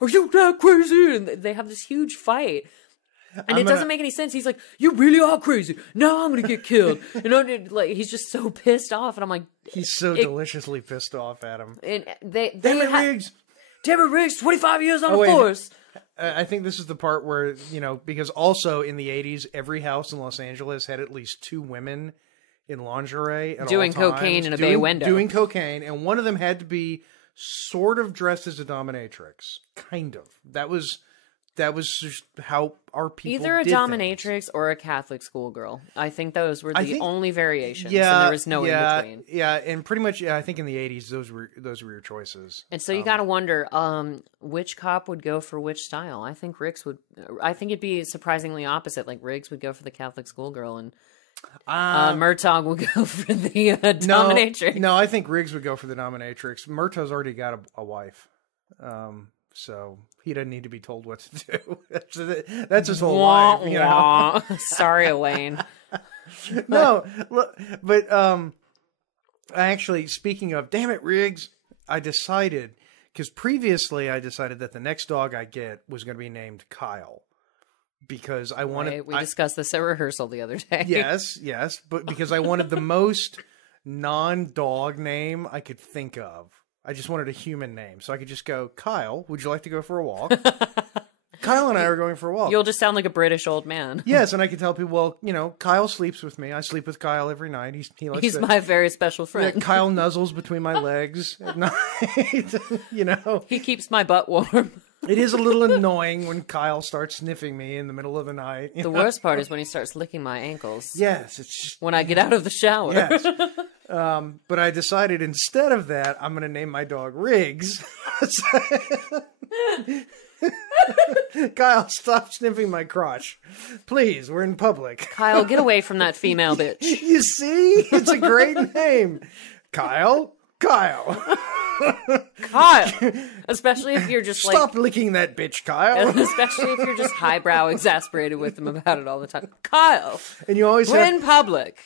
Are you that crazy? And they have this huge fight. And it doesn't make any sense. He's like, you really are crazy. Now I'm going to get killed. Like he's just so pissed off. And I'm like... He's so deliciously pissed off at him. And they Damn it, Riggs! Damn it, Riggs, 25 years on the wait. force. I think this is the part where, because also in the 80s, every house in Los Angeles had at least two women in lingerie at Doing all times, cocaine in a bay window. Doing cocaine, and one of them had to be sort of dressed as a dominatrix. Kind of. That was just how our people Either a did dominatrix things. or a Catholic schoolgirl. I think those were the only variations. Yeah, and there was no in between. Yeah, and pretty much, I think in the 80s, those were your choices. And so you got to wonder, which cop would go for which style? I think it'd be surprisingly opposite. Like Riggs would go for the Catholic schoolgirl, and Murtaugh would go for the dominatrix. No, I think Riggs would go for the dominatrix. Murtaugh's already got a wife. So he doesn't need to be told what to do. That's his whole life. Sorry, Elaine. No, look, but actually, speaking of, damn it, Riggs, I decided, because previously I decided that the next dog I get was going to be named Kyle. Because I wanted... Right, we discussed this at rehearsal the other day. Yes, but because I wanted the most non-dog name I could think of. I just wanted a human name. So I could just go, Kyle, would you like to go for a walk? Kyle and I are going for a walk. You'll just sound like a British old man. Yes, and I could tell people, well, Kyle sleeps with me. I sleep with Kyle every night. He's my very special friend. Yeah, Kyle nuzzles between my legs at night. He keeps my butt warm. It is a little annoying when Kyle starts sniffing me in the middle of the night. The worst part is when he starts licking my ankles. Yes. It's just, when I get out of the shower. Yes. But I decided instead of that, I'm going to name my dog Riggs. Kyle, stop sniffing my crotch. Please, we're in public. Kyle, get away from that female bitch. You see? It's a great name. Kyle. Kyle. Especially if you're just Stop licking that bitch, Kyle. Especially if you're just highbrow exasperated with him about it all the time. Kyle. And you always we're in public.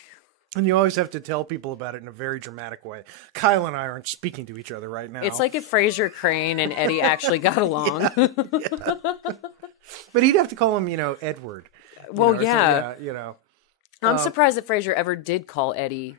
And you always have to tell people about it in a very dramatic way. Kyle and I aren't speaking to each other right now. It's like if Fraser Crane and Eddie actually got along. Yeah. But he'd have to call him, Edward. Well, yeah. I'm surprised that Fraser ever did call Eddie.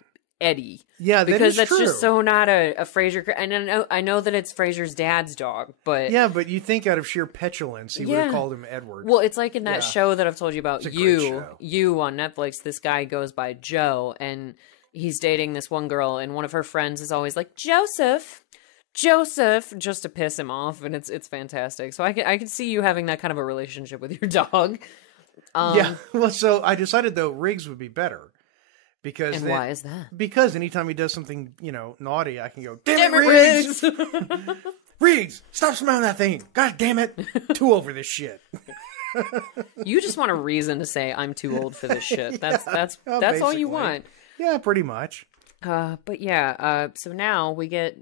Yeah, because that's true. just so not a Fraser. And I know that it's Fraser's dad's dog, but but you think out of sheer petulance he would have called him Edward. Well, it's like in that show that I've told you about, You on Netflix. This guy goes by Joe, and he's dating this one girl, and one of her friends is always like, Joseph, just to piss him off, and it's fantastic. So I can see you having that kind of a relationship with your dog. Yeah. Well, so I decided though Riggs would be better. Because why is that? Because anytime he does something, naughty, I can go, damn it, Riggs! Riggs, stop smelling that thing. God damn it. Too old for this shit. You just want a reason to say I'm too old for this shit. That's all you want. Yeah, pretty much. But yeah, so now we get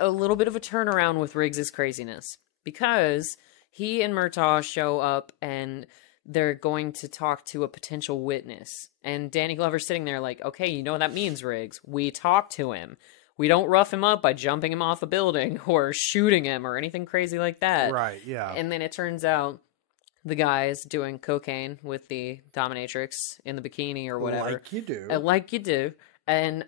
a little bit of a turnaround with Riggs's craziness, because he and Murtaugh show up and they're going to talk to a potential witness. And Danny Glover's sitting there like, okay, you know what that means, Riggs. We talk to him. We don't rough him up by jumping him off a building or shooting him or anything crazy like that. Right, yeah. And then it turns out the guy's doing cocaine with the dominatrix in the bikini or whatever. Like you do. Like you do. And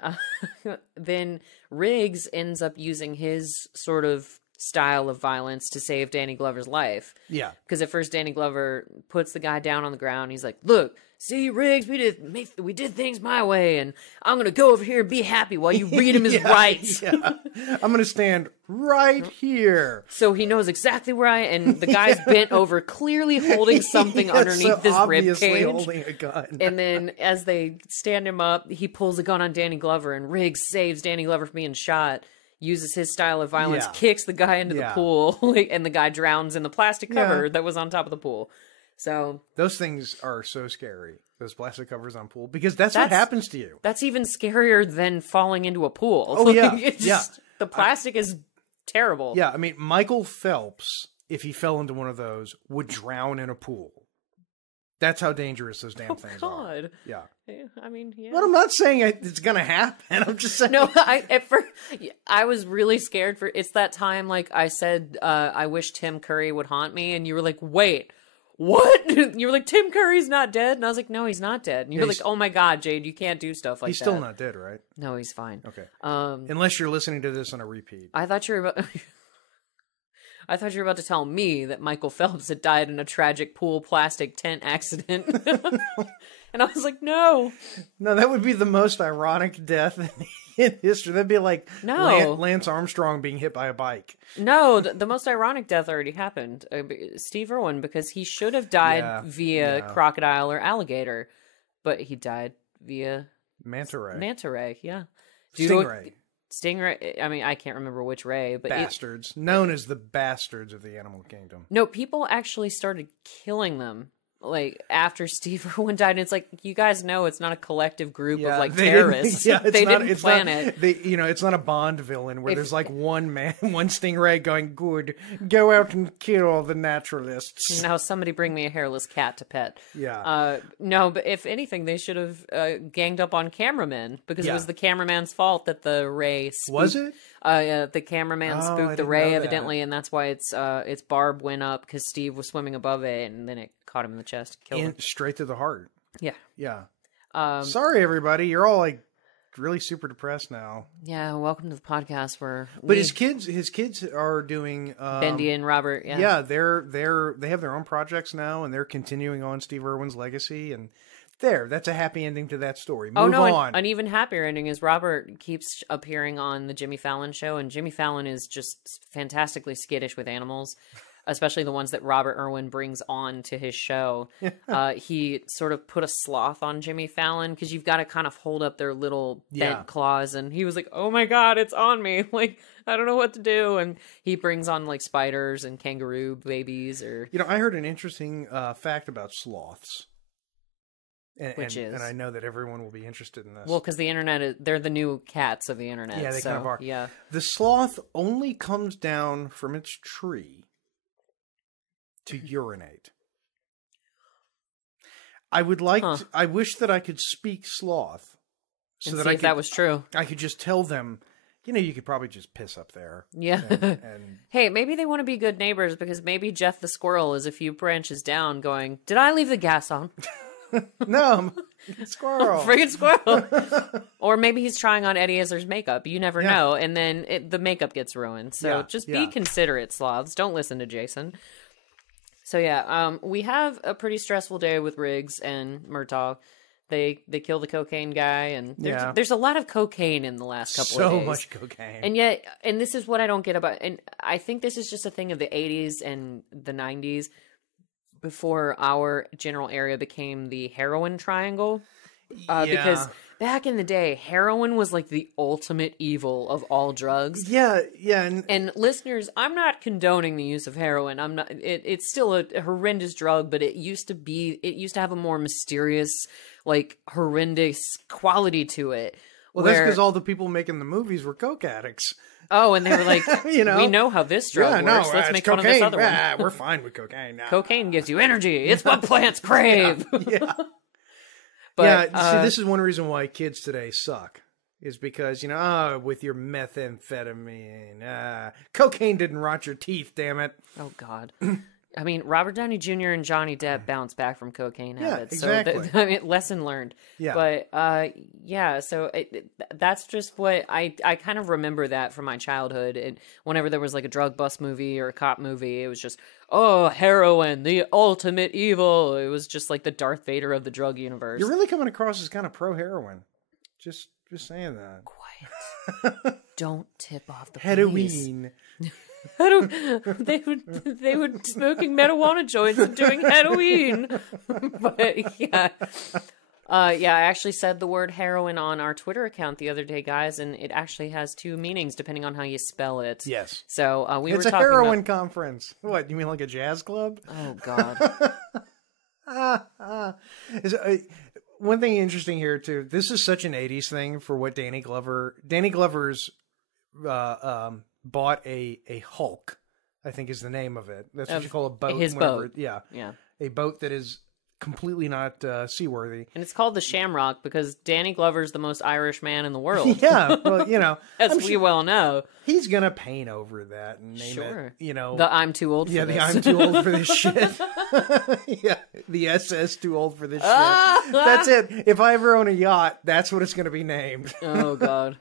then Riggs ends up using his sort of style of violence to save Danny Glover's life. Yeah. Because at first Danny Glover puts the guy down on the ground. He's like, look, see, Riggs, we did things my way, and I'm going to go over here and be happy while you read him his rights. Yeah. I'm going to stand right here. So he knows exactly where and the guy's bent over, clearly holding something underneath his ribcage. Holding a gun. And then as they stand him up, he pulls a gun on Danny Glover, and Riggs saves Danny Glover from being shot. Uses his style of violence, kicks the guy into the pool, and the guy drowns in the plastic cover that was on top of the pool. So those things are so scary. Those plastic covers on pool, because that's what happens to you. That's even scarier than falling into a pool. Oh yeah, The plastic is terrible. Yeah, I mean, Michael Phelps, if he fell into one of those, would drown in a pool. That's how dangerous those damn things are. Yeah. I mean, yeah. But I'm not saying it's going to happen. I'm just saying. No, I was really scared for, it's that time, like I said, I wish Tim Curry would haunt me. And you were like, wait, what? You were like, Tim Curry's not dead? And I was like, no, he's not dead. And you're like, oh my God, Jade, you can't do stuff like that. He's still not dead, right? No, he's fine. Okay. Unless you're listening to this on a repeat. I thought you were about to tell me that Michael Phelps had died in a tragic pool plastic tent accident. And I was like, no. No, that would be the most ironic death in history. That'd be like Lance Armstrong being hit by a bike. No, the most ironic death already happened. Steve Irwin, because he should have died via crocodile or alligator. But he died via... Manta ray. Manta ray, yeah. Stingray, I mean, I can't remember which ray, but... Bastards. Known as the bastards of the animal kingdom. No, people actually started killing them, like, after Steve Irwin died. And it's like, you guys know it's not a collective group of, like, terrorists. They didn't plan it. It's not a Bond villain where there's, like, one stingray going, good, go out and kill all the naturalists. Now somebody bring me a hairless cat to pet. Yeah. No, but if anything, they should have ganged up on cameramen, because it was the cameraman's fault that the ray spooked. Was it? Yeah, the cameraman spooked the ray, evidently, and that's why its barb went up, because Steve was swimming above it, and then it caught him in the chest, killed him. Straight to the heart. Yeah. Yeah. Sorry, everybody. You're all, like, really super depressed now. Yeah, welcome to the podcast where... But his kids are doing... Bendy and Robert, yeah. Yeah, they have their own projects now, and they're continuing on Steve Irwin's legacy, and... that's a happy ending to that story. Move on. An even happier ending is Robert keeps appearing on the Jimmy Fallon show, and Jimmy Fallon is just fantastically skittish with animals, especially the ones that Robert Irwin brings on to his show. He sort of put a sloth on Jimmy Fallon, because you've got to kind of hold up their little bent claws, and he was like, oh my God, it's on me. Like, I don't know what to do. And he brings on, like, spiders and kangaroo babies. I heard an interesting fact about sloths. And I know that everyone will be interested in this. Well, because the internet, they're the new cats of the internet. Yeah, they kind of are. Yeah. The sloth only comes down from its tree to urinate. I would like I wish that I could speak sloth. So and that see if that was true. I could just tell them, you could probably just piss up there. Yeah. And hey, maybe they want to be good neighbors, because maybe Jeff the squirrel is a few branches down going, did I leave the gas on? No, squirrel. Friggin' squirrel. Or maybe he's trying on Eddie Izzard's makeup. You never know. And then the makeup gets ruined. So just be considerate, sloths. Don't listen to Jason. So yeah, we have a pretty stressful day with Riggs and Murtaugh. They kill the cocaine guy, and there's a lot of cocaine in the last couple of days. So much cocaine. And yet, and this is what I don't get about, and I think this is just a thing of the 80s and the 90s, before our general area became the heroin triangle. Because back in the day, heroin was like the ultimate evil of all drugs. Yeah. And listeners, I'm not condoning the use of heroin. I'm not. It's still a horrendous drug, but it used to have a more mysterious, like horrendous quality to it. Well, that's because all the people making the movies were coke addicts. Oh, and they were like, we know how this drug works. Let's make fun of this other one. We're fine with cocaine now. Cocaine gives you energy. It's what plants crave. Yeah. But, see, this is one reason why kids today suck. Is because, with your methamphetamine. Cocaine didn't rot your teeth, damn it. Oh, God. I mean, Robert Downey Jr. and Johnny Depp bounced back from cocaine habits. Exactly. So, lesson learned. Yeah. But, so that's just what I kind of remember that from my childhood. And whenever there was like a drug bust movie or a cop movie, it was just, oh, heroin, the ultimate evil. It was just like the Darth Vader of the drug universe. You're really coming across as kind of pro-heroin. Just saying that. Quiet. Don't tip off the heroin. They were smoking marijuana joints and doing heroin. But yeah. I actually said the word heroin on our Twitter account the other day, guys, and it actually has two meanings depending on how you spell it. Yes. So we were talking talking heroin conference. What, you mean like a jazz club? Oh, God. One thing interesting here, too, this is such an 80s thing for what Danny Glover's bought a Hulk, I think is the name of it. That's what you call a boat. His boat. Yeah. A boat that is completely not seaworthy. And it's called the Shamrock because Danny Glover's the most Irish man in the world. Yeah, well, as we well know. He's going to paint over that and name it, the I'm too old for this. Yeah, the I'm too old for this shit. Yeah, the SS too old for this shit. That's it. If I ever own a yacht, that's what it's going to be named. Oh, God.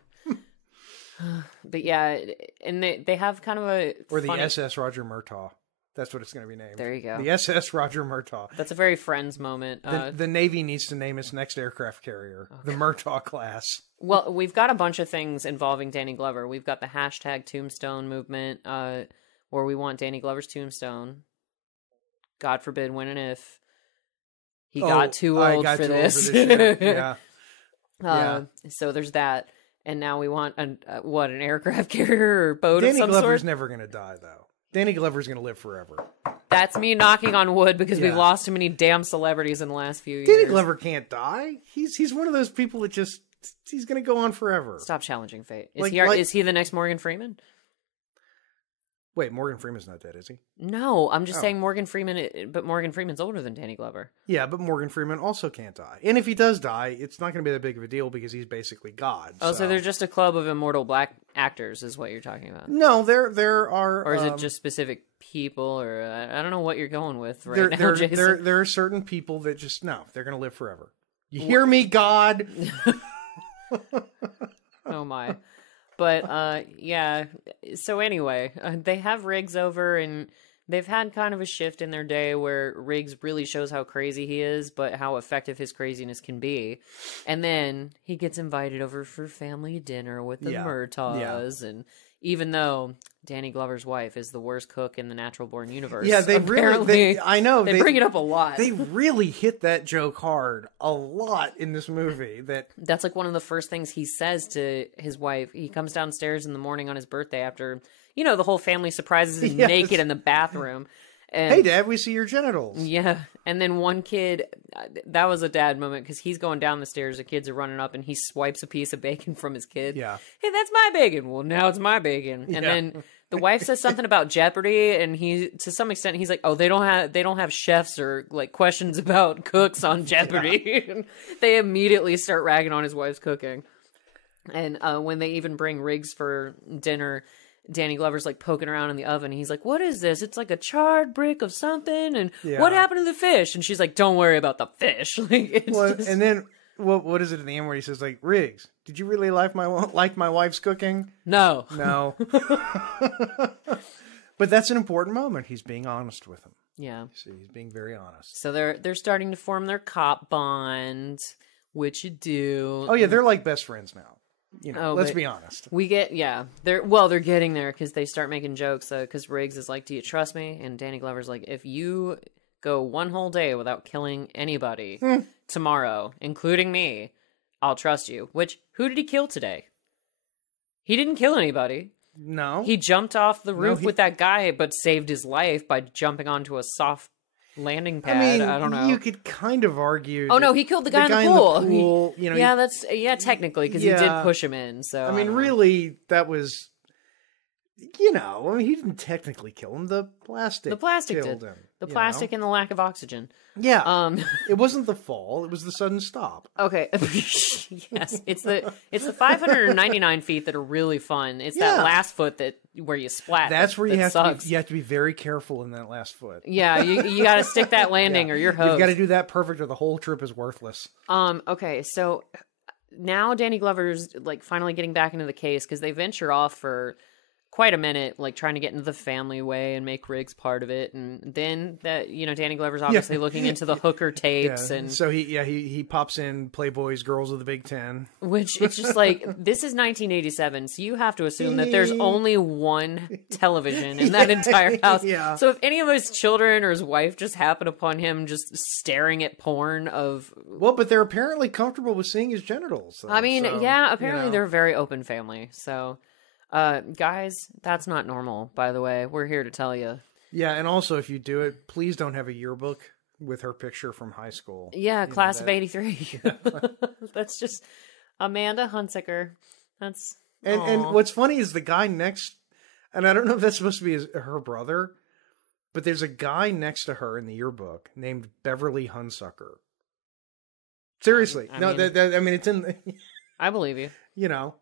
But yeah, and they have kind of a or the SS Roger Murtaugh. That's what it's going to be named. There you go. The SS Roger Murtaugh. That's a very Friends moment. The Navy needs to name its next aircraft carrier the Murtaugh class. Well, we've got a bunch of things involving Danny Glover. We've got the hashtag Tombstone movement, where we want Danny Glover's tombstone. God forbid when and if he got too old for this. Yeah. So there's that. And now we want an aircraft carrier or boat Danny of some Glover's sort? never going to die, though. Danny Glover's going to live forever. That's me knocking on wood because we've lost too many damn celebrities in the last few years. Danny Glover can't die. He's one of those people that he's going to go on forever. Stop challenging fate. Is he the next Morgan Freeman? Wait, Morgan Freeman's not dead, is he? No, I'm just saying Morgan Freeman, but Morgan Freeman's older than Danny Glover. Yeah, but Morgan Freeman also can't die. And if he does die, it's not going to be that big of a deal because he's basically God. Oh, so they're just a club of immortal black actors is what you're talking about? No, there are... Or is it just specific people, or I don't know what you're going with now, Jason. There are certain people that just, they're going to live forever. You hear me, God? Oh, my. But, so anyway, they have Riggs over, and they've had kind of a shift in their day where Riggs really shows how crazy he is, but how effective his craziness can be. And then he gets invited over for family dinner with the Murtaughs, and even though Danny Glover's wife is the worst cook in the Natural Born universe. Yeah, they bring it up a lot. They really hit that joke hard a lot in this movie. That's like one of the first things he says to his wife. He comes downstairs in the morning on his birthday after, the whole family surprises him naked in the bathroom. And, hey, Dad, we see your genitals. Yeah. And then one kid, that was a dad moment because he's going down the stairs. The kids are running up and he swipes a piece of bacon from his kid. Yeah. Hey, that's my bacon. Well, now it's my bacon. And then the wife says something about Jeopardy. And to some extent, he's like, oh, they don't have chefs or like questions about cooks on Jeopardy. Yeah. They immediately start ragging on his wife's cooking. And when they even bring Riggs for dinner, Danny Glover's like poking around in the oven. He's like, what is this? It's like a charred brick of something. And what happened to the fish? And she's like, don't worry about the fish. And then what is it at the end where he says like, Riggs, did you really like my wife's cooking? No. But that's an important moment. He's being honest with him. Yeah. See, he's being very honest. So they're starting to form their cop bond. What you do? Oh yeah, they're like best friends now. You know, Oh, let's but be honest. We get, they're getting there because they start making jokes. Because Riggs is like, "Do you trust me?" And Danny Glover's like, "If you go one whole day without killing anybody tomorrow, including me, I'll trust you." Which, who did he kill today? He didn't kill anybody. No, He jumped off the roof with that guy, but saved his life by jumping onto a soft landing pad. I mean, I don't know. You could kind of argue. Oh no, he killed the guy, in the pool. You know, yeah, technically, because he did push him in. So I mean, really, that was, you know, I mean, he didn't technically kill him. The plastic killed him. The plastic and the lack of oxygen. Yeah. It wasn't the fall; it was the sudden stop. Okay. Yes, it's the 599 feet that are really fun. It's that last foot where you splat. That's where you have to be very careful in that last foot. Yeah, you got to stick that landing or you're hosed. You've got to do that perfect, or the whole trip is worthless. Okay, so now Danny Glover's like finally getting back into the case because they venture off for quite a minute, like trying to get into the family way and make Riggs part of it, and then that Danny Glover's obviously looking into the hooker tapes, and so he pops in Playboy's Girls of the Big Ten, which it's just like, this is 1987, so you have to assume that there's only one television in that entire house. Yeah. So if any of his children or his wife just happen upon him just staring at porn of, but they're apparently comfortable with seeing his genitals. Though, I mean, apparently they're a very open family, so. Guys, that's not normal, by the way. We're here to tell you. Yeah, and also, if you do it, please don't have a yearbook with her picture from high school. Yeah, class of 83. Yeah. That's just Amanda Hunsaker. That's... And what's funny is the guy next... And I don't know if that's supposed to be her brother, but there's a guy next to her in the yearbook named Beverly Hunsucker. Seriously. I mean, it's in... I believe you. You know...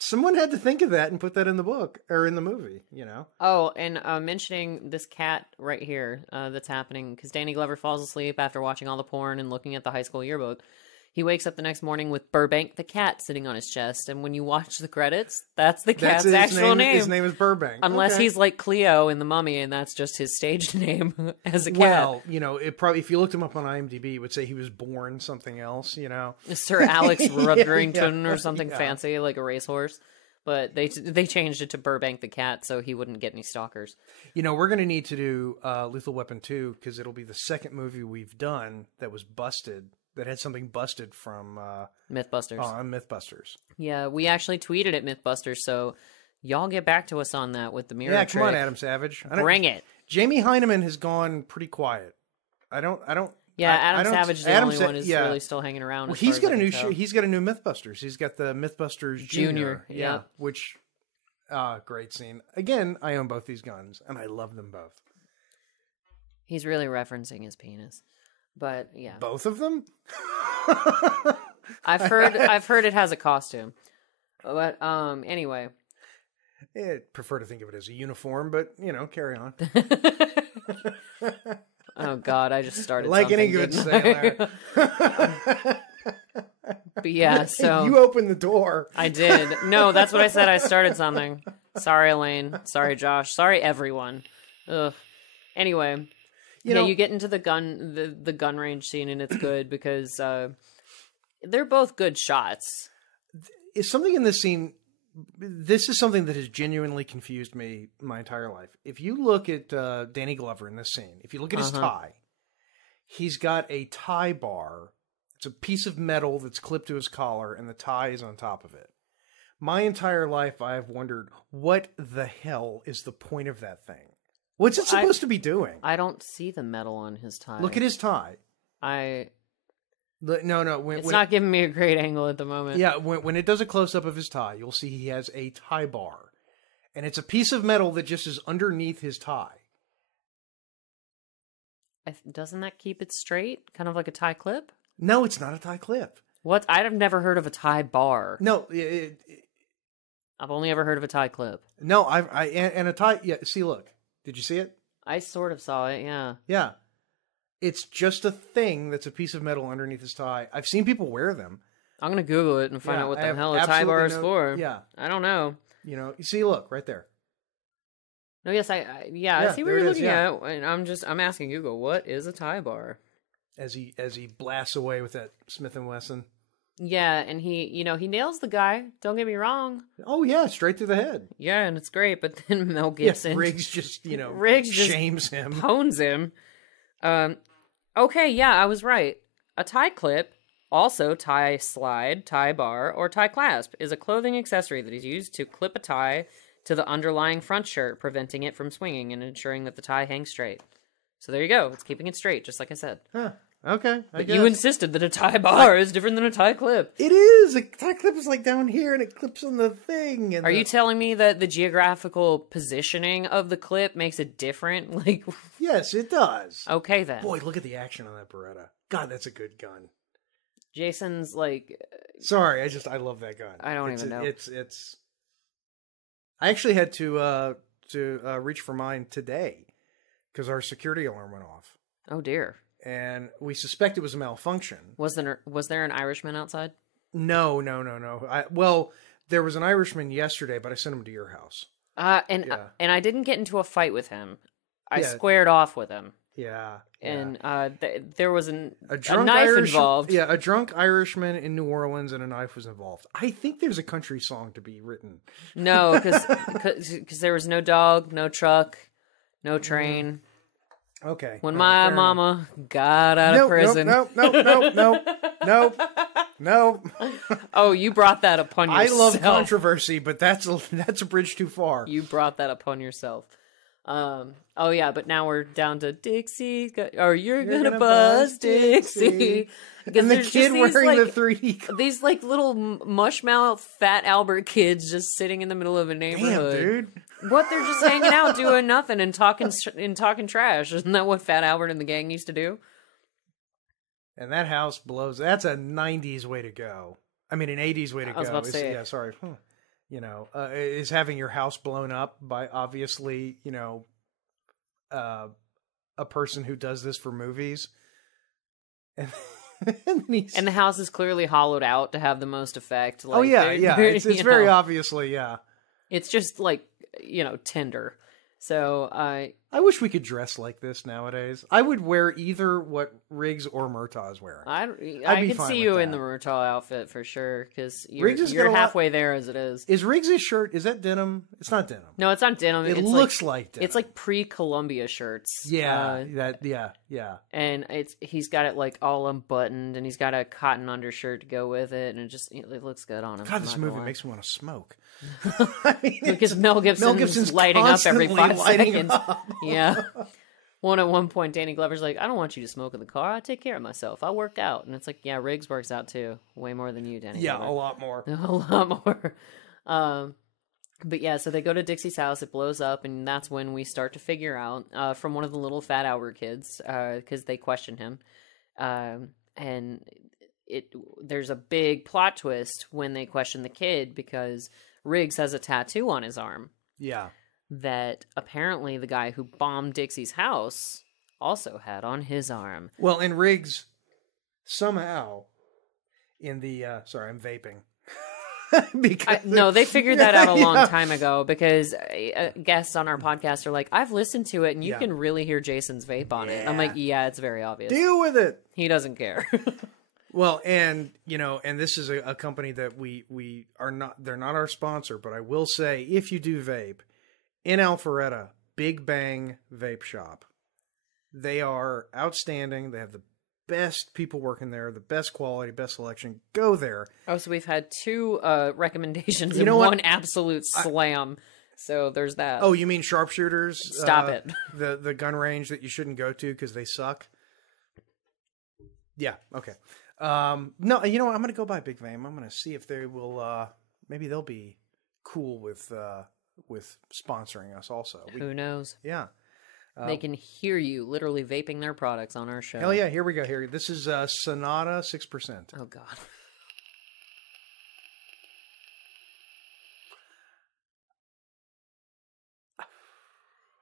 someone had to think of that and put that in the book or in the movie, you know? Oh, and mentioning this cat right here that's happening, because Danny Glover falls asleep after watching all the porn and looking at the high school yearbook. He wakes up the next morning with Burbank the cat sitting on his chest, and when you watch the credits, that's the cat's actual name. His name is Burbank. Unless he's like Cleo in The Mummy, and that's just his stage name as a cat. Well, you know, it probably, if you looked him up on IMDb, it would say he was born something else, you know? Sir Alex Rudrington or something fancy, like a racehorse. But they changed it to Burbank the cat so he wouldn't get any stalkers. You know, we're going to need to do Lethal Weapon 2 because it'll be the second movie we've done that was busted, that had something busted from... Mythbusters. Mythbusters. Yeah, we actually tweeted at Mythbusters, so y'all get back to us on that with the mirror trick. Come on, Adam Savage. Bring it. Jamie Hyneman has gone pretty quiet. I don't... Yeah, Adam Savage is the only one who's really still hanging around. Well, he's got a new show. He's got a new Mythbusters. He's got the Mythbusters Junior. Yeah, which great scene. Again, I own both these guns, and I love them both. He's really referencing his penis, but yeah, both of them. I've heard it has a costume, but anyway, I prefer to think of it as a uniform, but you know, carry on. Oh God, I just started like any good sailor. But yeah, so you opened the door. I did. No, that's what I said. I started something. Sorry, Elaine. Sorry, Josh. Sorry, everyone. Ugh. Anyway, you get into the gun range scene, and it's good because they're both good shots. Is something in this scene? This is something that has genuinely confused me my entire life. If you look at Danny Glover in this scene, if you look at his tie, he's got a tie bar. It's a piece of metal that's clipped to his collar, and the tie is on top of it. My entire life, I have wondered, what the hell is the point of that thing? What's it supposed to be doing? I don't see the metal on his tie. Look at his tie. No. It's not giving me a great angle at the moment. Yeah, when it does a close-up of his tie, you'll see he has a tie bar. And it's a piece of metal that just is underneath his tie. Doesn't that keep it straight? Kind of like a tie clip? No, it's not a tie clip. What? I've never heard of a tie bar. No, I've only ever heard of a tie clip. No, and a tie... Yeah, see, look. Did you see it? I sort of saw it, yeah. Yeah. It's just a thing that's a piece of metal underneath his tie. I've seen people wear them. I'm going to Google it and find out what the hell a tie bar is for. Yeah. I don't know. You know, you see, look, right there. No, yes, I see what you're looking at. And I'm asking Google, what is a tie bar? as he blasts away with that Smith & Wesson. Yeah, and he nails the guy. Don't get me wrong. Oh yeah, straight through the head. Yeah, and it's great. But then Mel Gibson, Riggs just shames him, pones him. Okay, yeah, I was right. A tie clip, also tie slide, tie bar, or tie clasp, is a clothing accessory that is used to clip a tie to the underlying front shirt, preventing it from swinging and ensuring that the tie hangs straight. So there you go. It's keeping it straight, just like I said. Huh. Okay, I guess. You insisted that a tie bar is different than a tie clip. It is. A tie clip is like down here, and it clips on the thing. And Are you telling me that the geographical positioning of the clip makes it different? Like, yes, it does. Okay, then. Boy, look at the action on that Beretta. God, that's a good gun. Jason's like... Sorry, I love that gun. I don't even know. It's... I actually had to reach for mine today because our security alarm went off. Oh, dear. And we suspect it was a malfunction. Was there an Irishman outside? No. Well, there was an Irishman yesterday, but I sent him to your house. And I didn't get into a fight with him. I squared off with him. Yeah. And there was a knife Irish, involved. Yeah, a drunk Irishman in New Orleans and a knife was involved. I think there's a country song to be written. No, because there was no dog, no truck, no train. Okay. When my mama got out of prison. No. Oh, you brought that upon yourself. I love controversy, but that's a bridge too far. You brought that upon yourself. Oh yeah, but now we're down to Dixie, or you're gonna buzz Dixie. And the kid wearing the 3D. These like little mushmouth fat Albert kids just sitting in the middle of a neighborhood. Damn, dude. What, they're just hanging out doing nothing and talking trash. Isn't that what Fat Albert and the gang used to do? And that house blows. That's a 90s way to go. I mean, an 80s way to go. I was about to say. Yeah, sorry. You know, is having your house blown up by obviously, a person who does this for movies. And and the house is clearly hollowed out to have the most effect. Like, It's very obviously, yeah. It's just like, Tinder. So I wish we could dress like this nowadays. I would wear either what Riggs or Murtaugh is wearing. I can see you in the Murtaugh outfit for sure, because you're halfway there as it is. Is Riggs' shirt, is that denim? It's not denim. No, it's not denim. It looks like denim. It's like pre-Columbia shirts. Yeah, And he's got it like all unbuttoned, and he's got a cotton undershirt to go with it, and it looks good on him. God, this movie makes me want to smoke. Because Mel Gibson's lighting up every 5 seconds. Yeah. At one point, Danny Glover's like, I don't want you to smoke in the car. I take care of myself. I work out. And it's like, yeah, Riggs works out too. Way more than you, Danny Glover. A lot more. A lot more. But yeah, so they go to Dixie's house. It blows up. And that's when we start to figure out from one of the little Fat Albert kids, because they question him. And there's a big plot twist when they question the kid, because Riggs has a tattoo on his arm. Yeah. That apparently the guy who bombed Dixie's house also had on his arm. Well, and Riggs somehow in the sorry, I'm vaping. No, they figured that out a long time ago, because guests on our podcast are like, I've listened to it and you can really hear Jason's vape on it. I'm like, yeah, it's very obvious. Deal with it. He doesn't care. Well, and and this is a company that we are not, they're not our sponsor, but I will say, if you do vape, in Alpharetta, Big Bang Vape Shop. They are outstanding. They have the best people working there, the best quality, best selection. Go there. Oh, so we've had 2 recommendations and one absolute slam. So there's that. Oh, you mean sharpshooters? Stop it. The gun range that you shouldn't go to because they suck? Yeah, okay. No, you know what? I'm going to go by Big Bang. I'm going to see if they will, maybe they'll be cool with sponsoring us also. Who knows? Yeah. They can hear you literally vaping their products on our show. Hell yeah, here we go. Here, this is Sonata 6%. Oh, God.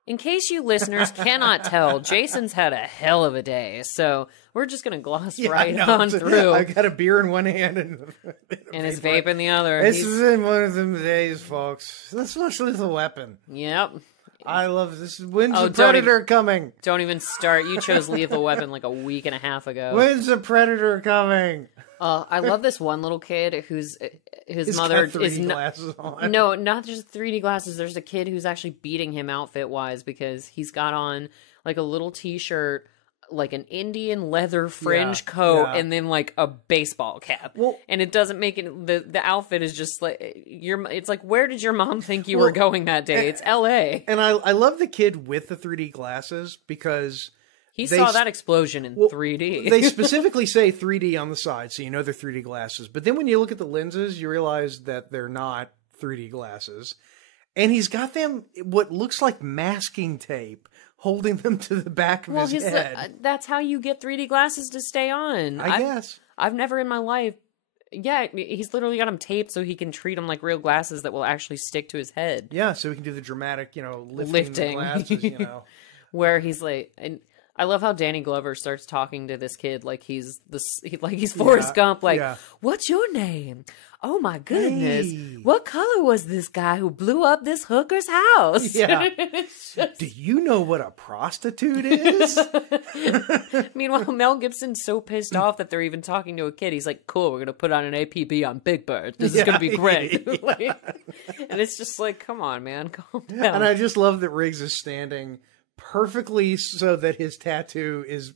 In case you listeners cannot tell, Jason's had a hell of a day, so we're just going to gloss right on through. I got a beer in one hand and his vape in the other. This has been one of them days, folks. Let's watch Lethal Weapon. Yep. I love this. When's Oh, the Predator coming? Don't even start. You chose Lethal Weapon like a week and a half ago. When's the Predator coming? I love this one little kid whose He's mother got 3D glasses on. No, not just 3D glasses. There's a kid who's actually beating him outfit wise because he's got on like a little t-shirt, like an Indian leather fringe coat, and then like a baseball cap. Well, and it doesn't make it. The outfit is just like it's like, where did your mom think you were going that day? It's L.A. And I love the kid with the 3D glasses because he saw that explosion in 3D. They specifically say 3D on the side, so you know they're 3D glasses. But then when you look at the lenses, you realize that they're not 3D glasses. And he's got them what looks like masking tape holding them to the back of his head. That's how you get 3D glasses to stay on. I guess. I've never in my life... Yeah, he's literally got them taped so he can treat them like real glasses that will actually stick to his head. Yeah, so he can do the dramatic, lifting. The glasses, Where he's like... and I love how Danny Glover starts talking to this kid like he's Forrest Gump. Like, what's your name? Oh my goodness! Hey. What color was this guy who blew up this hooker's house? Yeah. Do you know what a prostitute is? Meanwhile, Mel Gibson's so pissed off that they're even talking to a kid. He's like, "Cool, we're gonna put on an APB on Big Bird. This is gonna be great." And it's just like, come on, man, calm down. And I just love that Riggs is standing perfectly so that his tattoo is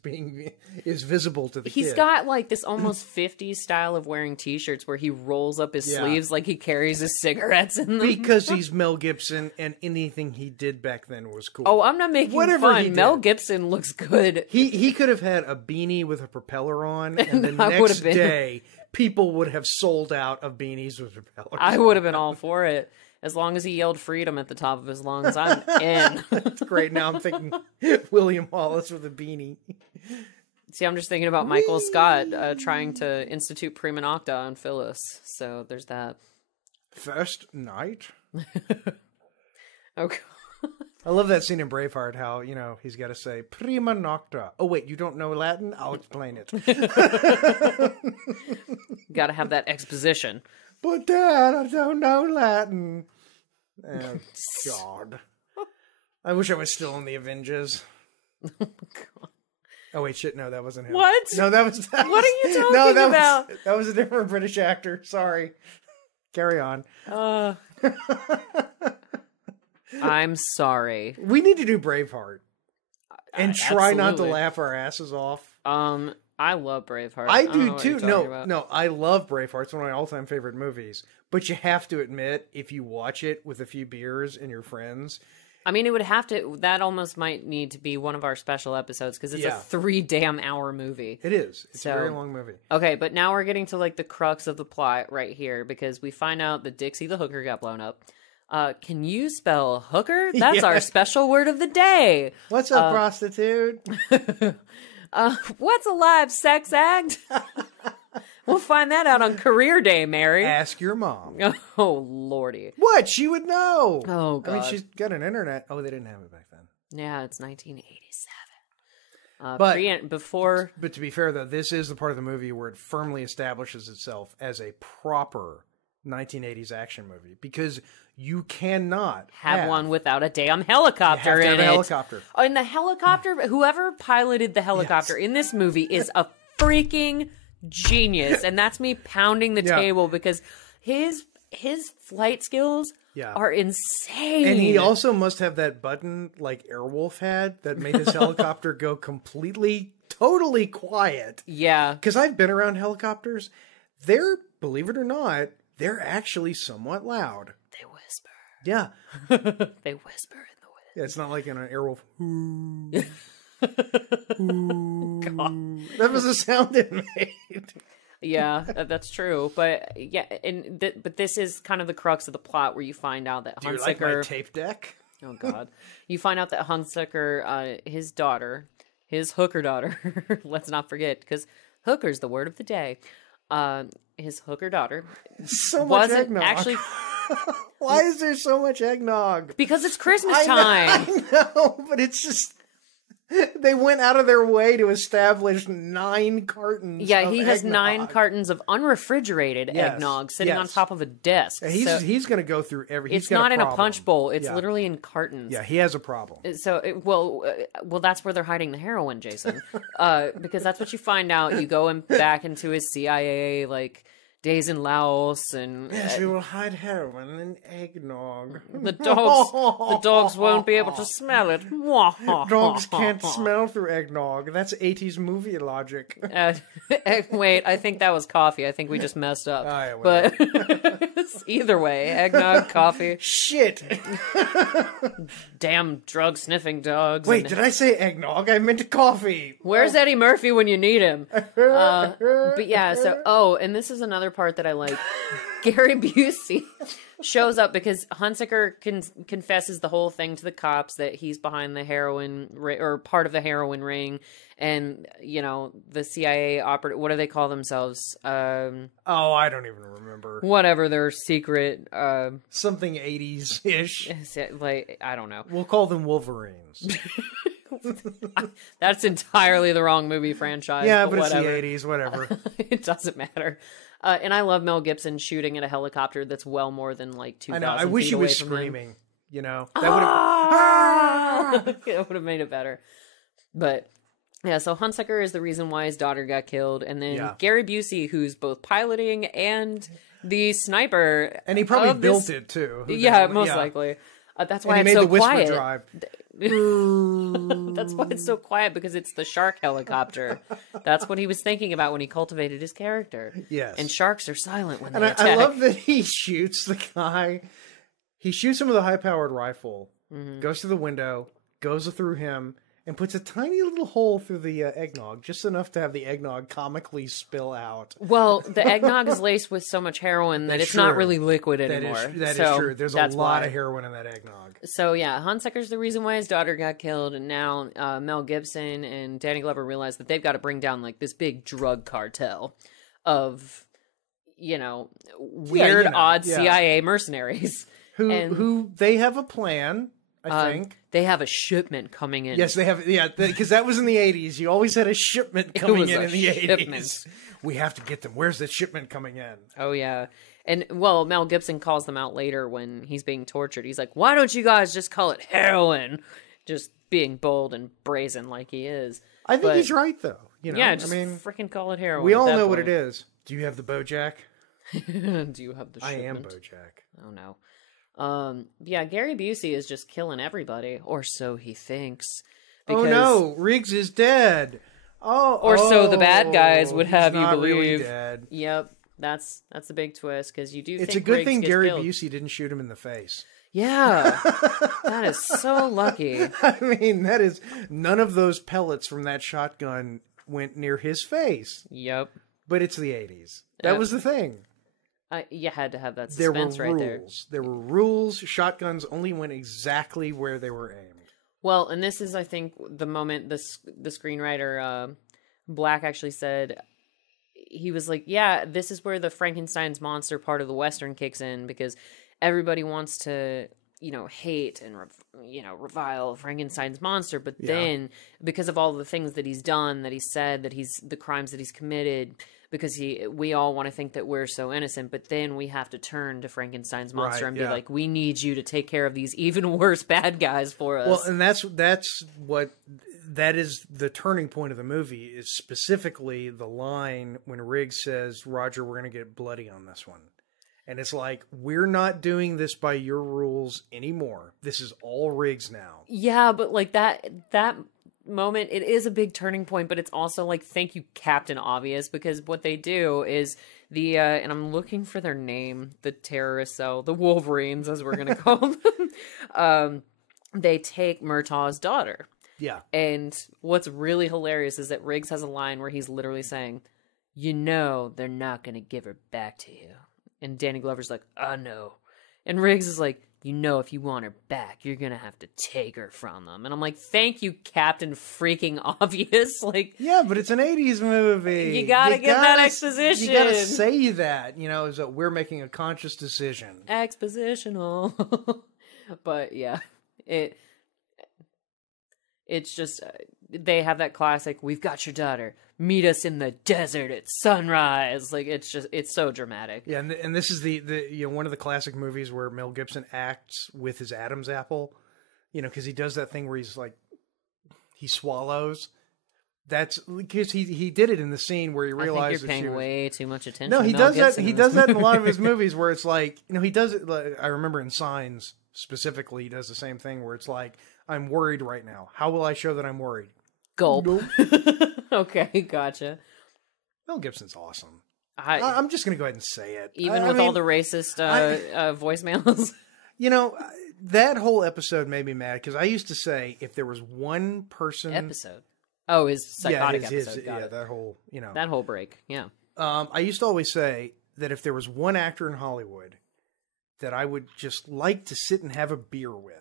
visible to the kid. He's got like this almost 50s style of wearing t-shirts where he rolls up his sleeves like he carries his cigarettes in them. Because he's Mel Gibson and anything he did back then was cool. Oh, I'm not making fun. Mel Gibson looks good. He could have had a beanie with a propeller on, and the next day people would have sold out of beanies with propellers. I would have been all for it. As long as he yelled freedom at the top of his lungs, I'm in. That's great. Now I'm thinking William Wallace with a beanie. See, I'm just thinking about Michael Scott trying to institute prima nocta on Phyllis. So there's that. First night? Okay. I love that scene in Braveheart, how, he's got to say, prima nocta. Oh, wait, you don't know Latin? I'll explain it. Got to have that exposition. But Dad, I don't know Latin. Oh, God. I wish I was still in the Avengers. Oh, God. Oh, wait, shit, no, that wasn't him. What? No, that was... What are you talking about? That was a different British actor. Sorry. Carry on. I'm sorry. We need to do Braveheart. And try not to absolutely. laugh our asses off. I love Braveheart. I do too. No, No, I love Braveheart. It's one of my all-time favorite movies. But you have to admit, if you watch it with a few beers and your friends... I mean, it would have to... That almost might need to be one of our special episodes, because it's a 3-damn-hour movie. It is. It's a very long movie. Okay, but now we're getting to, like, the crux of the plot right here, because we find out that Dixie the hooker got blown up. Can you spell hooker? That's our special word of the day. What's a prostitute? What's a live sex act? We'll find that out on Career Day, Mary. Ask your mom. Oh, lordy. What? She would know. Oh, God. I mean, she's got an internet. Oh, they didn't have it back then. Yeah, it's 1987. But to be fair, though, this is the part of the movie where it firmly establishes itself as a proper 1980s action movie, because you cannot have one without a damn helicopter in it. Helicopter. Oh, and the helicopter, whoever piloted the helicopter in this movie is a freaking genius, and that's me pounding the table, because his flight skills are insane. And he also must have that button like Airwolf had that made his helicopter go totally quiet. Yeah. Because I've been around helicopters. They're, believe it or not, they're actually somewhat loud. They whisper. Yeah. They whisper in the wind. Yeah, it's not like in an Airwolf. God. That was the sound it made. Yeah, that's true. But yeah, but this is kind of the crux of the plot, where you find out that Hunsaker... Do you like my tape deck? Oh, God. You find out that Hunsaker, his daughter, his hooker daughter, let's not forget, because hooker's the word of the day. His hooker daughter so much eggnog. Actually... Why is there so much eggnog? Because it's Christmas time. I know, but it's just... They went out of their way to establish 9 cartons. Yeah, he has eggnog. 9 cartons of unrefrigerated eggnog sitting on top of a desk. He's going to go through every. It's not in a punch bowl. It's literally in cartons. Yeah, he has a problem. So, well, that's where they're hiding the heroin, Jason. Because that's what you find out. You go back into his CIA days in Laos, and yes, we will hide heroin in eggnog. The dogs won't be able to smell it. Dogs can't smell through eggnog. That's 80s movie logic. Wait, I think that was coffee. I think we just messed up. Yeah, but either way, eggnog, coffee. Shit. Damn drug sniffing dogs. Wait, did I say eggnog? I meant coffee. Where's Eddie Murphy when you need him? But yeah, and this is another part that I like. Gary Busey shows up because Hunsaker confesses the whole thing to the cops that he's behind the heroin or part of the heroin ring, and the CIA operative. What do they call themselves? I don't even remember. Whatever their secret. Something 80s ish. I don't know. We'll call them Wolverines. That's entirely the wrong movie franchise. Yeah, but it's the 80s. Whatever. It doesn't matter. And I love Mel Gibson shooting at a helicopter that's well more than 2,000 I know. I wish he was screaming. That would have made it better. But yeah, so Hunsaker is the reason why his daughter got killed, and then Gary Busey, who's both piloting and the sniper, and he probably built it too. Most likely. That's why and it's he made so the whisper quiet. drive. That's why it's so quiet, because it's the shark helicopter. That's what he was thinking about when he cultivated his character. Yes. And sharks are silent when they attack. I love that he shoots the guy. He shoots him with a high-powered rifle, goes through the window, goes through him, and puts a tiny little hole through the eggnog, just enough to have the eggnog comically spill out. Well, the eggnog is laced with so much heroin that it's not really liquid anymore. That is true. There's a lot of heroin in that eggnog. So yeah, Hunsaker's the reason why his daughter got killed, and now Mel Gibson and Danny Glover realize that they've got to bring down this big drug cartel of, weird, odd CIA mercenaries. Who they have a plan, I think. They have a shipment coming in. Yes, they have. Yeah, because that was in the 80s. You always had a shipment coming in the 80s. We have to get them. Where's the shipment coming in? Oh, yeah. And, Mel Gibson calls them out later when he's being tortured. He's like, why don't you guys just call it heroin? Just being bold and brazen like he is. I think he's right, though. Yeah, just freaking call it heroin. We all know what it is. Do you have the Bojack? Do you have the shipment? I am Bojack. Oh, no. Yeah, Gary Busey is just killing everybody, or so he thinks. Oh no, Riggs is dead. So the bad guys would have you believe. Really dead. Yep, that's a big twist, because you do. It's think a good Riggs thing gets Gary killed. Busey didn't shoot him in the face. Yeah, that is so lucky. I mean, that is none of those pellets from that shotgun went near his face. Yep, but it's the 80s. That was the thing. You had to have that suspense there were right rules. There were rules. Shotguns only went exactly where they were aimed. Well, and this is, I think, the moment the screenwriter Black actually said, he was like, yeah, this is where the Frankenstein's monster part of the Western kicks in, because everybody wants to, hate and, revile Frankenstein's monster. But then, because of all the things that he's done, that he said, that the crimes that he's committed, because we all want to think that we're so innocent, but then we have to turn to Frankenstein's monster and be like, we need you to take care of these even worse bad guys for us. Well, and that is the turning point of the movie, is specifically the line when Riggs says, Roger, we're going to get bloody on this one. And it's like, we're not doing this by your rules anymore. This is all Riggs now. Yeah, but that moment, it is a big turning point, but it's also thank you, Captain Obvious, because what they do is and I'm looking for their name, the terrorists, the Wolverines, as we're gonna call them, they take Murtaugh's daughter. Yeah. And what's really hilarious is that Riggs has a line where he's literally saying, they're not gonna give her back to you. And Danny Glover's like, I know. And Riggs is like, if you want her back, you're going to have to take her from them. And I'm like, thank you, Captain freaking Obvious. Yeah, but it's an 80s movie. You got to get that exposition. You got to say that, is that we're making a conscious decision. Expositional. But yeah, it's just, they have that classic, we've got your daughter, meet us in the desert at sunrise. Like, it's so dramatic. Yeah, and this is the one of the classic movies where Mel Gibson acts with his Adam's apple, because he does that thing where he's like, he swallows. That's because he did it in the scene where he realized I think you're paying way too much attention. No, he to does Mel that. Gibson He does that in a lot of his movies where it's like, he does it. Like, I remember in Signs specifically, he does the same thing where it's like, I'm worried right now. How will I show that I'm worried? Gulp. Okay, gotcha. Mel Gibson's awesome. I'm just going to go ahead and say it. Even with all the racist voicemails. That whole episode made me mad because I used to say if there was one person... Episode? Oh, his psychotic episode. That whole, That whole break, yeah. I used to always say that if there was one actor in Hollywood that I would just like to sit and have a beer with,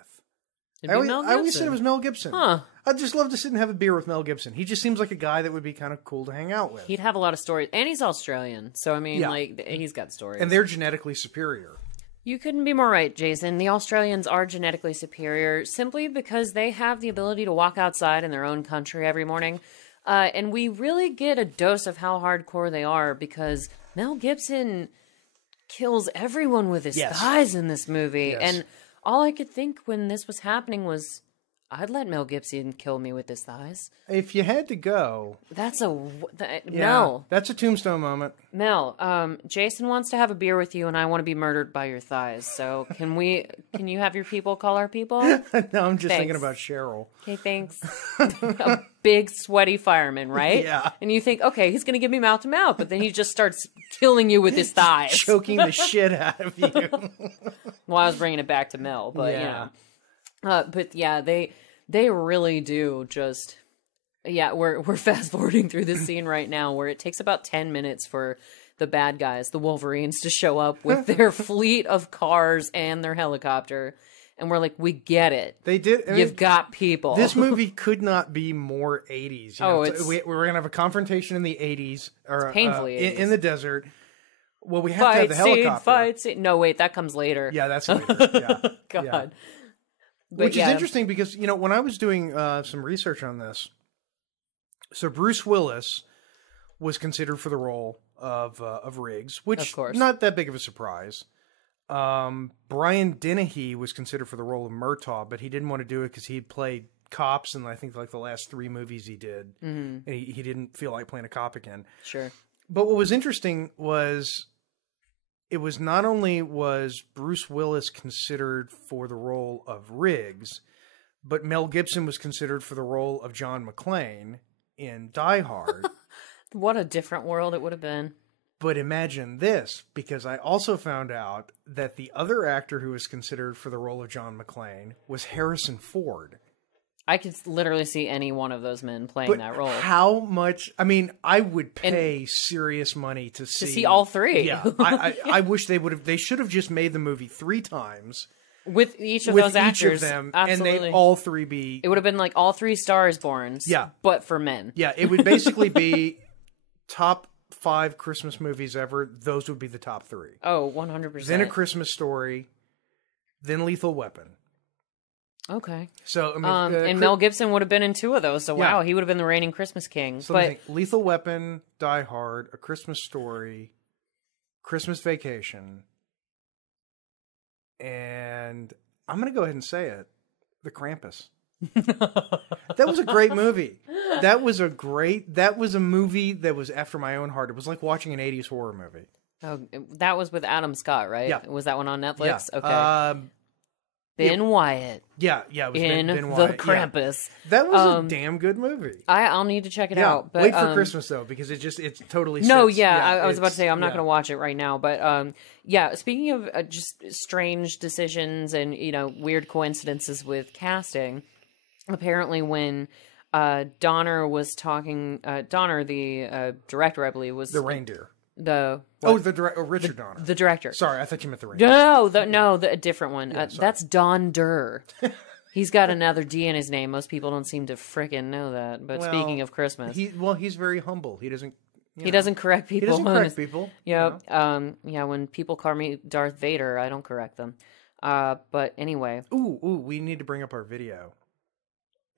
I always said it was Mel Gibson. Huh. I'd just love to sit and have a beer with Mel Gibson. He just seems like a guy that would be kind of cool to hang out with. He'd have a lot of stories. And he's Australian, so I mean, he's got stories. And they're genetically superior. You couldn't be more right, Jason. The Australians are genetically superior simply because they have the ability to walk outside in their own country every morning. And we really get a dose of how hardcore they are because Mel Gibson kills everyone with his thighs in this movie. Yes. And all I could think when this was happening was, I'd let Mel Gibson kill me with his thighs. If you had to go... Mel. That's a Tombstone moment. Mel, Jason wants to have a beer with you and I want to be murdered by your thighs. So can you have your people call our people? No, I'm just thinking about Cheryl. Okay, thanks. A big sweaty fireman, right? Yeah. And you think, okay, he's going to give me mouth to mouth, but then he just starts killing you with his thighs. Choking the shit out of you. Well, I was bringing it back to Mel, but but yeah, they really do just... Yeah, we're fast forwarding through this scene right now where it takes about 10 minutes for the bad guys, the Wolverines, to show up with their fleet of cars and their helicopter. And we're like, we get it. They did. You've got people. This movie could not be more 80s. We're going to have a confrontation in the 80s. Or, painfully 80s. In the desert. Well, we have to have the helicopter. Fight scene. No, wait, that comes later. Yeah, that's later. Yeah. God. Yeah. But Which is interesting because, when I was doing some research on this, so Bruce Willis was considered for the role of Riggs, which of course. Not that big of a surprise. Brian Dennehy was considered for the role of Murtaugh, but he didn't want to do it because he had played cops in, I think, like the last 3 movies he did. Mm-hmm. And he didn't feel like playing a cop again. Sure. But what was interesting was it was not only was Bruce Willis considered for the role of Riggs, but Mel Gibson was considered for the role of John McClane in Die Hard. What a different world it would have been. But imagine this, because I also found out that the other actor who was considered for the role of John McClane was Harrison Ford. I could literally see any one of those men playing that role. How much? I mean, I would pay serious money to see all 3. Yeah, I wish they would have. They should have just made the movie 3 times with each of those actors, them, absolutely. and they all 3 be. It would have been like all 3 Stars Borns. Yeah, but for men. Yeah, it would basically be top 5 Christmas movies ever. Those would be the top 3. Oh, 100%. Then A Christmas Story, then Lethal Weapon. Okay. So I mean, and Mel Gibson would have been in 2 of those. So wow, he would have been the reigning Christmas king. So but Lethal Weapon, Die Hard, A Christmas Story, Christmas Vacation, and I'm going to go ahead and say it, The Krampus. That was a great movie. That was a movie that was after my own heart. It was like watching an 80s horror movie. Oh, that was with Adam Scott, right? Yeah. Was that one on Netflix? Yeah. Okay. Ben Wyatt. Yeah, it was in Ben Wyatt. The Krampus. Yeah. That was a damn good movie. I'll need to check it out. But, wait for Christmas though, because it's totally. No, sits. I was about to say I'm not going to watch it right now, but speaking of just strange decisions and weird coincidences with casting, apparently when Donner was talking, Donner the director, I believe, was the reindeer. Richard Donner. The director. Sorry, I thought you meant the reindeer. No, a different one. That's Don Durr. He's got another D in his name. Most people don't seem to frickin' know that. But speaking of Christmas, he's very humble. He doesn't. He doesn't correct people. He doesn't correct people. Yeah. When people call me Darth Vader, I don't correct them. But anyway. Ooh, we need to bring up our video.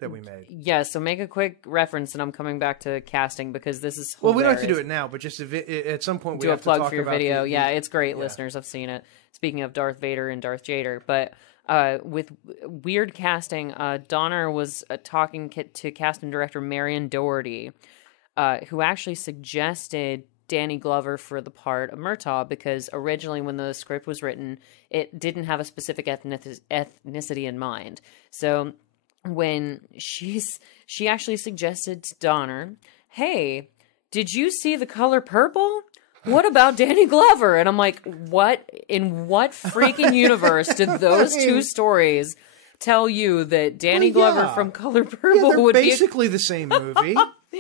that we made. Yeah, so make a quick reference, and I'm coming back to casting because this is hilarious. Well, we don't have to do it now, but just at some point we have to talk about... Do a plug for your video. Yeah, it's great, listeners. I've seen it. Speaking of Darth Vader and Darth Jader, but with weird casting, Donner was talking to casting director Marion Doherty, who actually suggested Danny Glover for the part of Murtaugh because originally when the script was written, it didn't have a specific ethnicity in mind. So when she actually suggested to Donner, hey, did you see The Color Purple? What about Danny Glover? And I'm like, what? In what freaking universe did those two stories tell you that Danny Glover from Color Purple would basically the same movie?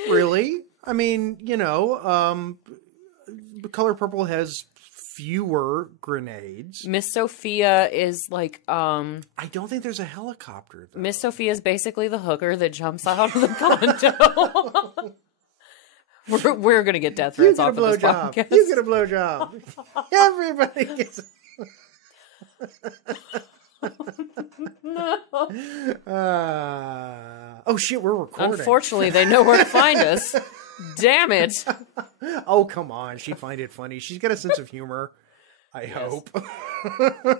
Really? I mean, Color Purple has fewer grenades. Miss Sophia is like, I don't think there's a helicopter, though. Miss Sophia is basically the hooker that jumps out of the condo. We're going to get death threats off of this podcast. You get a blowjob. Everybody gets... No. Oh, shit, we're recording. Unfortunately, they know where to find us. Damn it. Oh, come on. She'd find it funny. She's got a sense of humor. I hope.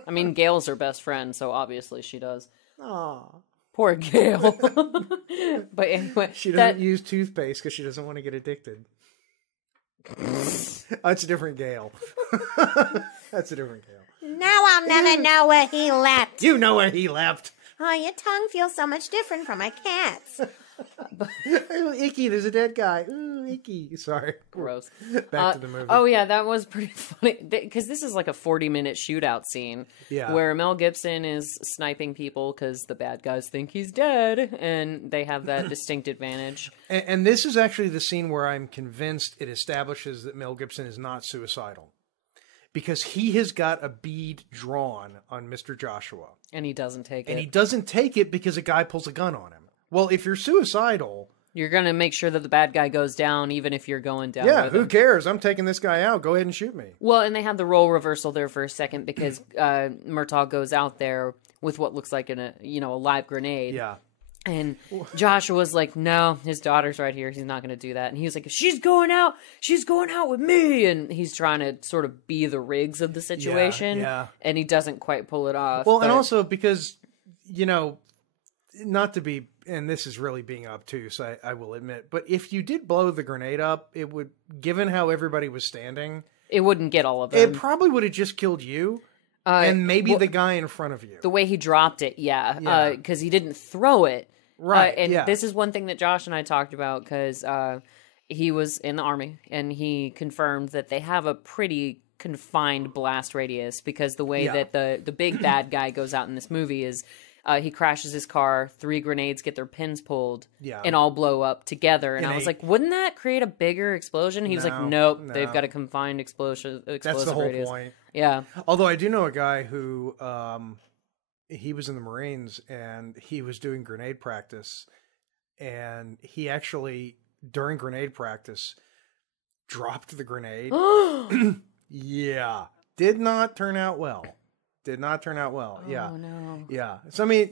I mean, Gail's her best friend, so obviously she does. Aw. Poor Gail. But anyway. She doesn't use toothpaste because she doesn't want to get addicted. That's a different Gail. That's a different Gail. Now I'll never know where he left. You know where he left. Oh, your tongue feels so much different from my cat's. Oh, icky, there's a dead guy. Ooh, icky. Sorry. Gross. Back to the movie. Oh, yeah, that was pretty funny. Because this is like a 40-minute shootout scene. Yeah. Where Mel Gibson is sniping people because the bad guys think he's dead. And they have that distinct advantage. And this is actually the scene where I'm convinced it establishes that Mel Gibson is not suicidal. Because he has got a bead drawn on Mr. Joshua. And he doesn't take it. And he doesn't take it because a guy pulls a gun on him. Well, if you're suicidal... You're going to make sure that the bad guy goes down, even if you're going down Yeah, with who him. cares? I'm taking this guy out. Go ahead and shoot me. Well, and they had the role reversal there for a second because Murtaugh goes out there with what looks like a live grenade. Yeah. And Joshua's like, no, his daughter's right here. He's not going to do that. And he was like, she's going out with me. And he's trying to sort of be the Riggs of the situation. Yeah. And he doesn't quite pull it off. Well, and also because, not to be, and this is really being obtuse, I will admit, but if you did blow the grenade up, it would, given how everybody was standing, it wouldn't get all of them. It probably would have just killed you. And maybe the guy in front of you. The way he dropped it, yeah. Because he didn't throw it. Right, and this is one thing that Josh and I talked about because he was in the Army and he confirmed that they have a pretty confined blast radius because the way that the big bad guy goes out in this movie is he crashes his car, 3 grenades get their pins pulled, and all blow up together. And I was like, wouldn't that create a bigger explosion? He was like, nope, they've got a confined explosive That's the whole radius. point. Yeah. Although I do know a guy who, he was in the Marines and he was doing grenade practice. And he actually, during grenade practice, dropped the grenade. Yeah. Did not turn out well. Yeah. Oh, no. Yeah. So, I mean,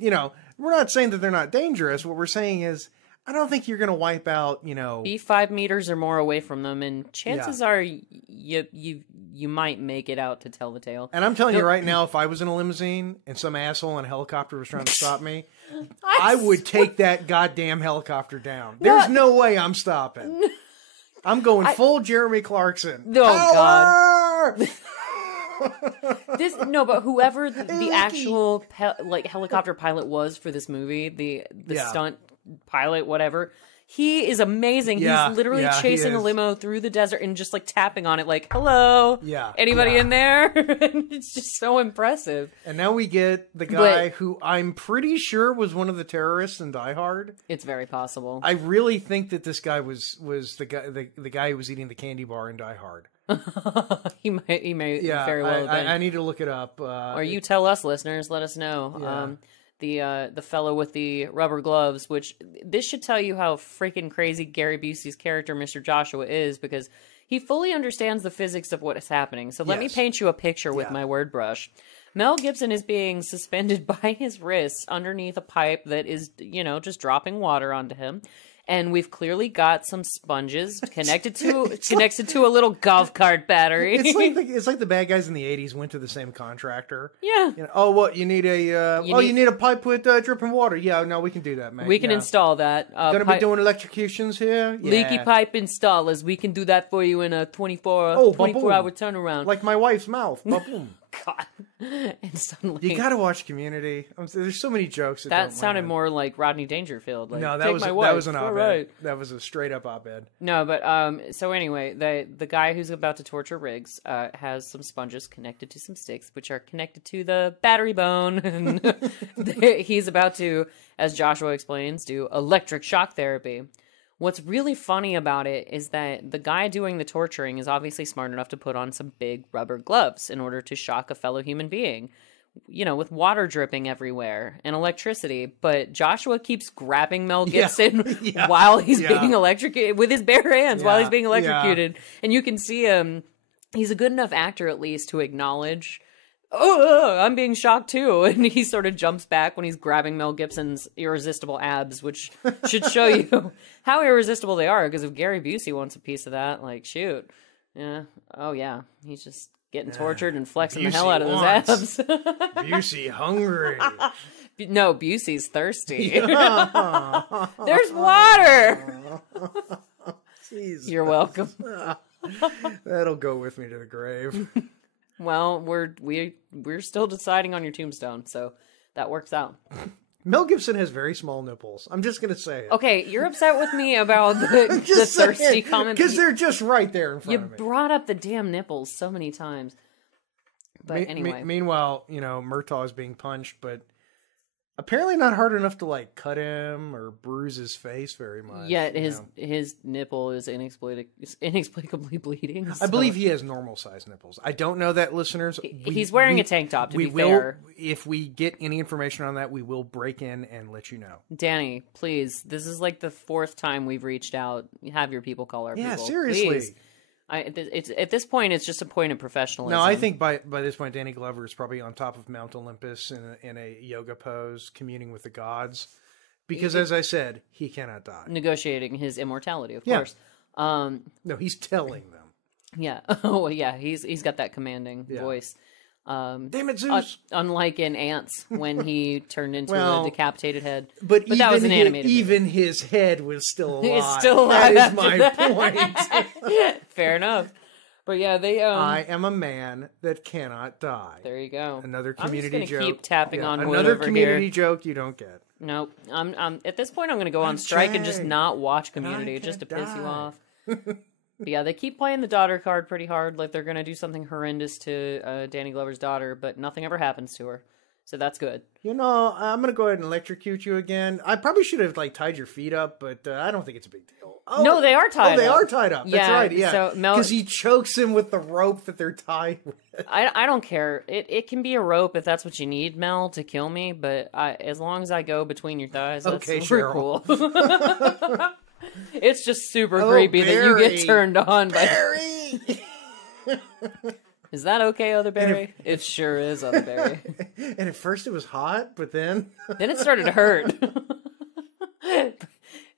we're not saying that they're not dangerous. What we're saying is, I don't think you're going to wipe out, Be 5 meters or more away from them, and chances are you might make it out to tell the tale. And I'm telling you right now, if I was in a limousine and some asshole in a helicopter was trying to stop me, I would take that goddamn helicopter down. There's no way I'm stopping. I'm going full Jeremy Clarkson. Oh, God. But whoever the actual helicopter pilot was for this movie, the stunt pilot, whatever, he is amazing. He's literally chasing a limo through the desert and just tapping on it like, hello, anybody in there? It's just so impressive. And now we get the guy who I'm pretty sure was one of the terrorists in Die Hard. It's very possible. I really think that this guy was the guy who was eating the candy bar in Die Hard. he may very well have been. I need to look it up. Or you tell us, listeners. Let us know. The fellow with the rubber gloves, which this should tell you how freaking crazy Gary Busey's character, Mr. Joshua, is, because he fully understands the physics of what is happening. So let me paint you a picture with my word brush. Mel Gibson is being suspended by his wrists underneath a pipe that is, just dropping water onto him. And we've clearly got some sponges connected to a little golf cart battery. It's like the bad guys in the 80s went to the same contractor. Yeah. Oh, what you need you need a pipe with dripping water. Yeah, no, we can do that, man. We can install that. Gonna be doing electrocutions here. Yeah. Leaky pipe installers. We can do that for you in a 24 hour turnaround. Like my wife's mouth. Boom. God. And suddenly you gotta watch Community. There's so many jokes that sounded more like Rodney Dangerfield. Like, no, that was an op-ed. Right. That was a straight up op-ed. No, but so anyway, the guy who's about to torture Riggs has some sponges connected to some sticks, which are connected to the battery bone, and he's about to, as Joshua explains, do electric shock therapy. What's really funny about it is that the guy doing the torturing is obviously smart enough to put on some big rubber gloves in order to shock a fellow human being, with water dripping everywhere and electricity. But Joshua keeps grabbing Mel Gibson while he's being electrocuted with his bare hands while he's being electrocuted. And you can see him. He's a good enough actor, at least, to acknowledge, I'm being shocked too. And he sort of jumps back when he's grabbing Mel Gibson's irresistible abs, which should show you how irresistible they are. Because if Gary Busey wants a piece of that, like, shoot. Yeah. Oh, yeah. He's just getting tortured and flexing the hell out of those abs. Busey hungry. No, Busey's thirsty. There's water. Jesus. You're welcome. That'll go with me to the grave. Well, we're still deciding on your tombstone, so that works out. Mel Gibson has very small nipples. I'm just going to say it. Okay, you're upset with me about the thirsty comment. Because they're just right there in front of me. You brought up the damn nipples so many times. But anyway. Meanwhile, Murtaugh is being punched, but apparently not hard enough to, like, cut him or bruise his face very much. Yet his nipple is inexplicably bleeding. So. I believe he has normal-sized nipples. I don't know that, listeners. He's wearing a tank top, to be fair. If we get any information on that, we will break in and let you know. Danny, please. This is like the 4th time we've reached out. Have your people call our people. Yeah, seriously. Please. At this point, it's just a point of professionalism. No, I think by this point, Danny Glover is probably on top of Mount Olympus in a yoga pose, communing with the gods. Because, as I said, he cannot die. Negotiating his immortality, of course. No, he's telling them. Yeah. Oh, yeah. He's got that commanding voice. Damn it, Zeus! Unlike in Ants, when he turned into a decapitated head. But that was an animated even his head was still alive. It's still alive. That is my point. Fair enough. But yeah, they. I am a man that cannot die. There you go. Another community joke. Keep tapping on wood another over community here. Joke you don't get. Nope. I'm at this point. I'm going to go on strike and just not watch Community just to piss you off. But yeah, they keep playing the daughter card pretty hard. Like they're going to do something horrendous to Danny Glover's daughter, but nothing ever happens to her. So that's good. I'm going to go ahead and electrocute you again. I probably should have tied your feet up, but I don't think it's a big deal. Oh, no, they are tied up. Oh, they are tied up. That's right, yeah. So because he chokes him with the rope that they're tied with. I don't care. It can be a rope if that's what you need, Mel, to kill me, but as long as I go between your thighs, that's super cool. It's just super creepy that you get turned on by... Barry! Is that okay, Other Barry? It sure is, Other Barry. And at first it was hot, but then... Then it started to hurt.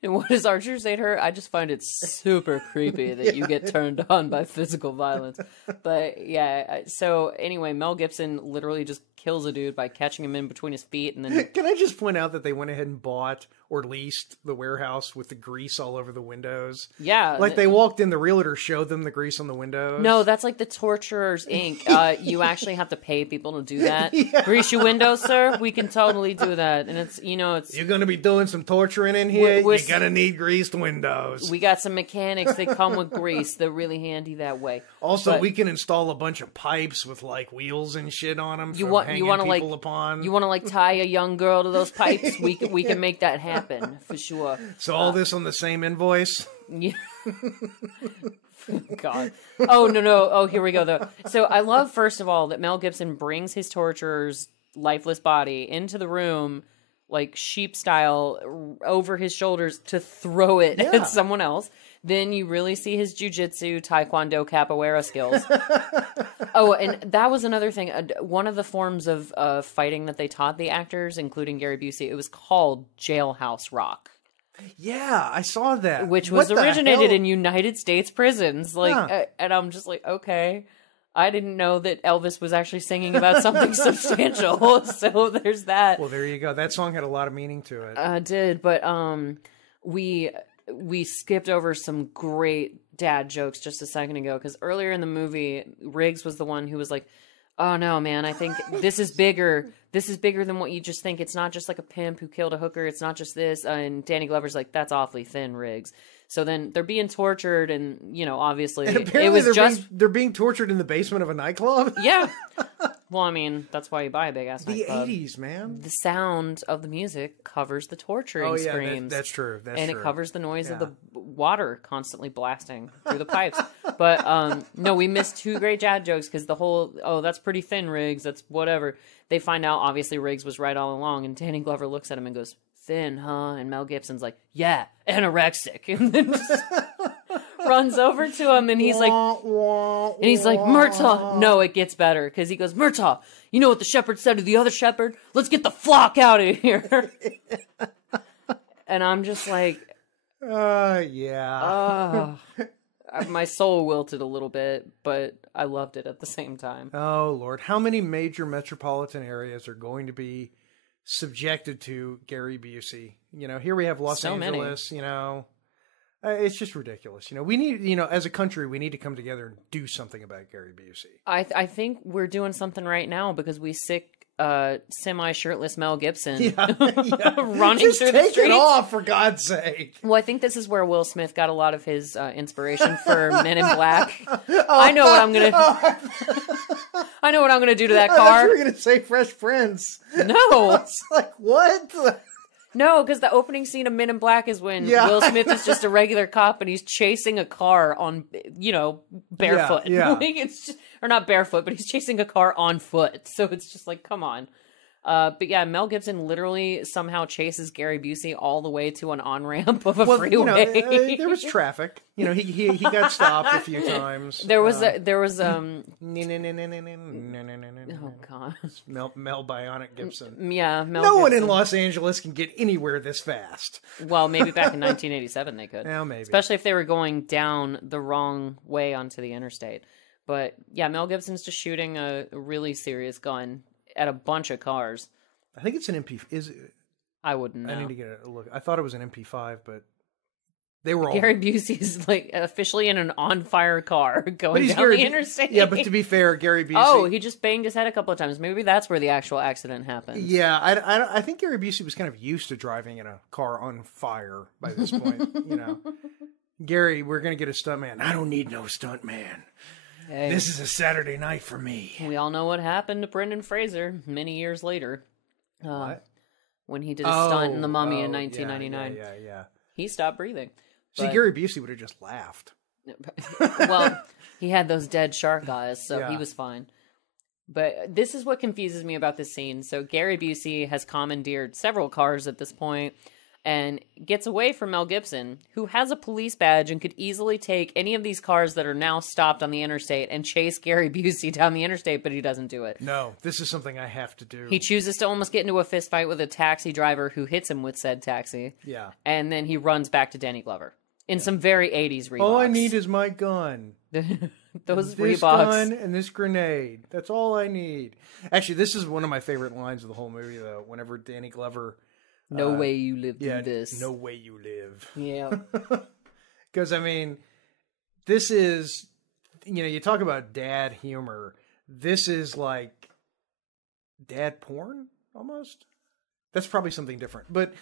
And what does Archer say to her? I just find it super creepy that you get turned on by physical violence. But yeah, so anyway, Mel Gibson literally just kills a dude by catching him in between his feet. And then can I just point out that they went ahead and bought or leased the warehouse with the grease all over the windows? Yeah. Like they walked in, the realtor showed them the grease on the windows. No, that's like the Torturer's Inc. You actually have to pay people to do that. Yeah. Grease your windows, sir? We can totally do that. And it's, it's... You're going to be doing some torturing in here? You're going to need greased windows. We got some mechanics that come with grease. They're really handy that way. Also, we can install a bunch of pipes with wheels and shit on them. You want to tie a young girl to those pipes? We can make that happen for sure. So all this on the same invoice? Yeah. God. Oh no. Oh, here we go though. So I love, first of all, that Mel Gibson brings his torturer's lifeless body into the room like sheep style over his shoulders to throw it at someone else. Then you really see his jujitsu, taekwondo, capoeira skills. Oh, and that was another thing. One of the forms of fighting that they taught the actors, including Gary Busey, it was called Jailhouse Rock. Yeah, I saw that. Which was originated in United States prisons. Like, and I'm just like, okay. I didn't know that Elvis was actually singing about something substantial. So there's that. Well, there you go. That song had a lot of meaning to it. It did, but we skipped over some great dad jokes just a second ago, because earlier in the movie, Riggs was the one who was like, oh no, man, I think this is bigger. This is bigger than what you just think. It's not just like a pimp who killed a hooker. It's not just this. And Danny Glover's like, that's awfully thin, Riggs. So then they're being tortured, and, you know, obviously and apparently it was they're being tortured in the basement of a nightclub. Yeah. Well, I mean, that's why you buy a big-ass nightclub. The 80s, man. The sound of the music covers the torturing screams. That's true. And it covers the noise of the water constantly blasting through the pipes. But, no, we missed two great dad jokes, because the whole, oh, that's pretty thin, Riggs, that's whatever. They find out, obviously, Riggs was right all along, and Danny Glover looks at him and goes, thin, huh? And Mel Gibson's like, yeah, anorexic. And then just runs over to him, and he's like, Murtaugh. No, it gets better, because he goes, Murtaugh, you know what the shepherd said to the other shepherd? Let's get the flock out of here. And I'm just like, yeah. My soul wilted a little bit, but I loved it at the same time. Oh, Lord. How many major metropolitan areas are going to be subjected to Gary Busey? You know, here we have Los Angeles, you know, it's just ridiculous. You know, we need, you know, as a country, we need to come together and do something about Gary Busey. I think we're doing something right now, because we sick semi-shirtless Mel Gibson running just through the take streets. it off, for God's sake. Well, I think this is where Will Smith got a lot of his inspiration for Men in Black. I know what I'm gonna. I know what I'm gonna do to that car. I thought you were gonna say Fresh Prince. No, it's like what? No, because the opening scene of Men in Black is when Will Smith is just a regular cop and he's chasing a car on, you know, barefoot. Yeah. Like, it's just, or not barefoot, but he's chasing a car on foot. So it's just like, come on. But yeah, Mel Gibson literally somehow chases Gary Busey all the way to an on-ramp of a freeway. You know, there was traffic. You know, he got stopped a few times. There was oh god, Mel Bionic Gibson. Yeah, Mel no Gibson. one in Los Angeles can get anywhere this fast. Well, maybe back in 1987 they could. Yeah, maybe. Especially if they were going down the wrong way onto the interstate. But yeah, Mel Gibson's just shooting a really serious gun at a bunch of cars. I think it's an MP. Is it? I wouldn't know. I need to get a look. I thought it was an MP5, but they were all. Gary Busey's like officially in an on-fire car going down the interstate. Yeah, but to be fair, Gary Busey. Oh, he just banged his head a couple of times. Maybe that's where the actual accident happened. Yeah, I think Gary Busey was kind of used to driving in a car on fire by this point. You know, Gary, we're gonna get a stuntman. I don't need no stuntman. Hey. This is a Saturday night for me. We all know what happened to Brendan Fraser many years later. What? When he did a stunt in The Mummy in 1999. Yeah. He stopped breathing. See, Gary Busey would have just laughed. Well, he had those dead shark eyes, so he was fine. But this is what confuses me about this scene. So Gary Busey has commandeered several cars at this point and gets away from Mel Gibson, who has a police badge and could easily take any of these cars that are now stopped on the interstate and chase Gary Busey down the interstate, but he doesn't do it. No, this is something I have to do. He chooses to almost get into a fist fight with a taxi driver who hits him with said taxi. Yeah. And then he runs back to Danny Glover in some very 80s Reeboks. All I need is my gun. Those this Reeboks. Gun and this grenade. That's all I need. Actually, this is one of my favorite lines of the whole movie, though. Whenever Danny Glover... No way you live through this. No way you live. Yeah. Because, I mean, this is, you know, you talk about dad humor. This is like dad porn, almost. That's probably something different. But,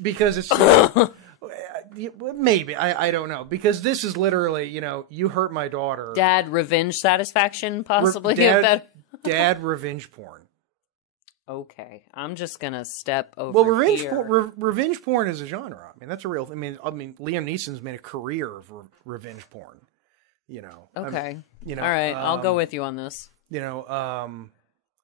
because it's, maybe, I don't know. Because this is literally, you know, you hurt my daughter. Dad revenge satisfaction, possibly. Dad revenge porn. Okay, I'm just gonna step over. Well, revenge porn is a genre. I mean, that's a real. I mean, Liam Neeson's made a career of revenge porn. You know. Okay. You know. All right, I'll go with you on this. You know.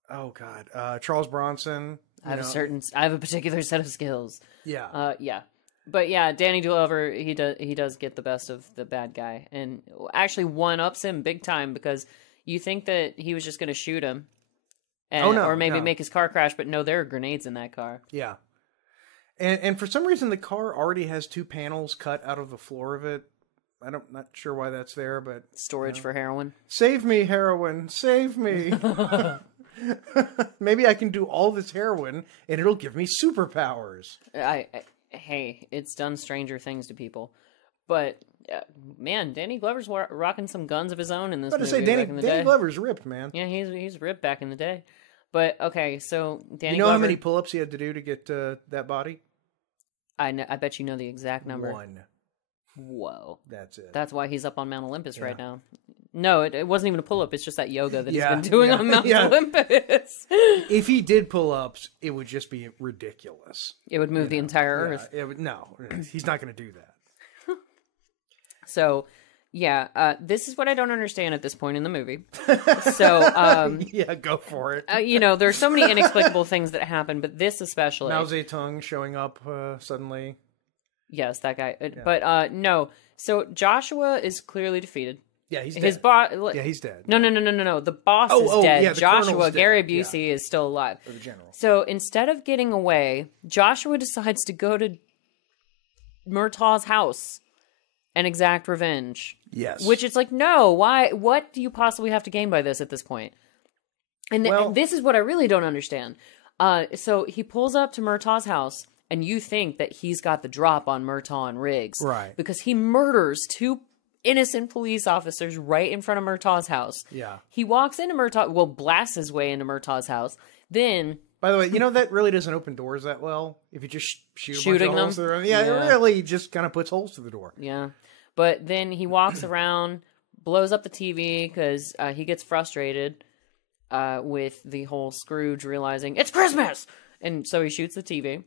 Oh God, Charles Bronson. I have a particular set of skills. Yeah. Yeah. But yeah, Danny Glover, he does get the best of the bad guy, and actually one-ups him big time, because you think that he was just going to shoot him, or maybe make his car crash, but no, there are grenades in that car. Yeah. And for some reason, the car already has 2 panels cut out of the floor of it. Not sure why that's there, but... Storage for heroin. Save me, heroin. Save me. Maybe I can do all this heroin, and it'll give me superpowers. Hey, it's done stranger things to people. But, man, Danny Glover's rocking some guns of his own in this movie. Danny Glover's ripped, man. Yeah, he's ripped back in the day. But, okay, so Danny Glover... You know how many pull-ups he had to do to get that body? I bet you know the exact number. 1. Whoa. That's it. That's why he's up on Mount Olympus right now. No, it wasn't even a pull-up. It's just that yoga that he's been doing on Mount Olympus. If he did pull-ups, it would just be ridiculous. It would move the entire Earth. No, he's not going to do that. So, yeah, this is what I don't understand at this point in the movie. So, yeah, go for it. There's so many inexplicable things that happen, but this especially. Mao Zedong showing up suddenly. Yes, that guy. But no. So Joshua is clearly defeated. Yeah, he's dead. He's dead. No. The boss is dead. Yeah, Joshua, Gary dead. Busey, is still alive. Or the general. So instead of getting away, Joshua decides to go to Murtaugh's house and exact revenge. Yes. Which it's like, no, why? What do you possibly have to gain by this at this point? And this is what I really don't understand. So he pulls up to Murtaugh's house, and you think that he's got the drop on Murtaugh and Riggs. Right. Because he murders 2 innocent police officers right in front of Murtaugh's house. Yeah. He walks into blasts his way into Murtaugh's house. Then... By the way, that really doesn't open doors that well. If you just shooting them. It really just kind of puts holes through the door. Yeah. But then he walks around, blows up the TV because he gets frustrated with the whole Scrooge realizing, it's Christmas! And so he shoots the TV.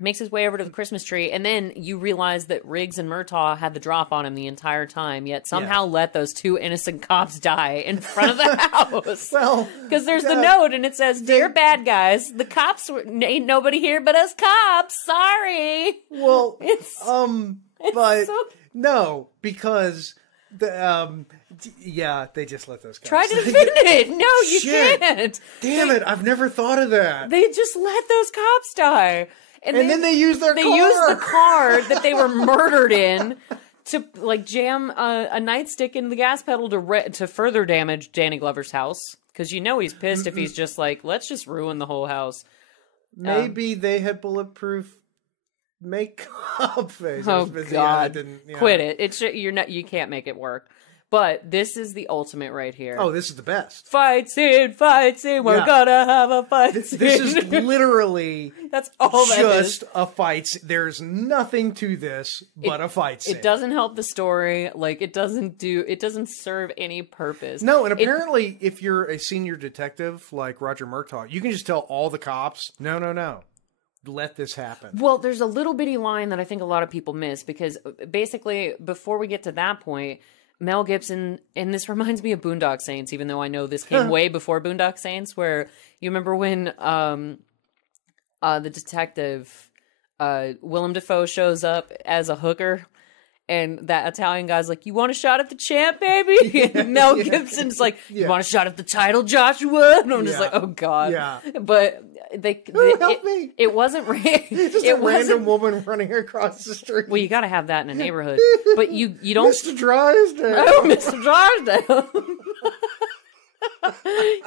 Makes his way over to the Christmas tree, and then you realize that Riggs and Murtaugh had the drop on him the entire time, yet somehow let those 2 innocent cops die in front of the house. Well, because there's the note, and it says, "Dear bad guys, the cops ain't nobody here but us cops. Sorry." Well, it's no, because they just let those guys. Try to defend it. No, you Shit. can't. Damn it! I've never thought of that. They just let those cops die. And then they use their car. They use the car that they were murdered in to jam a nightstick into the gas pedal to further damage Danny Glover's house. Because he's pissed if he's just like, let's just ruin the whole house. Maybe they had bulletproof makeup. Oh God! Quit it. You can't make it work. But this is the ultimate right here. Oh, this is the best. Fight scene. We're gonna have a fight scene. This is literally that's all that just a fight scene. There's nothing to this but a fight scene. It doesn't help the story. It doesn't serve any purpose. No, and apparently if you're a senior detective like Roger Murtaugh, you can just tell all the cops, no. Let this happen. Well, there's a little bitty line that I think a lot of people miss, because basically before we get to that point, Mel Gibson, and this reminds me of Boondock Saints, even though I know this came way before Boondock Saints, where you remember when the detective, Willem Dafoe, shows up as a hooker, and that Italian guy's like, "You want a shot at the champ, baby?" And Mel Gibson's like, "You want a shot at the title, Joshua?" And I'm just like, oh God. Yeah. But help me. It wasn't just a random woman running across the street. Well, you got to have that in a neighborhood, but you don't. Mr. Drysdale. Oh, Mr. Drysdale.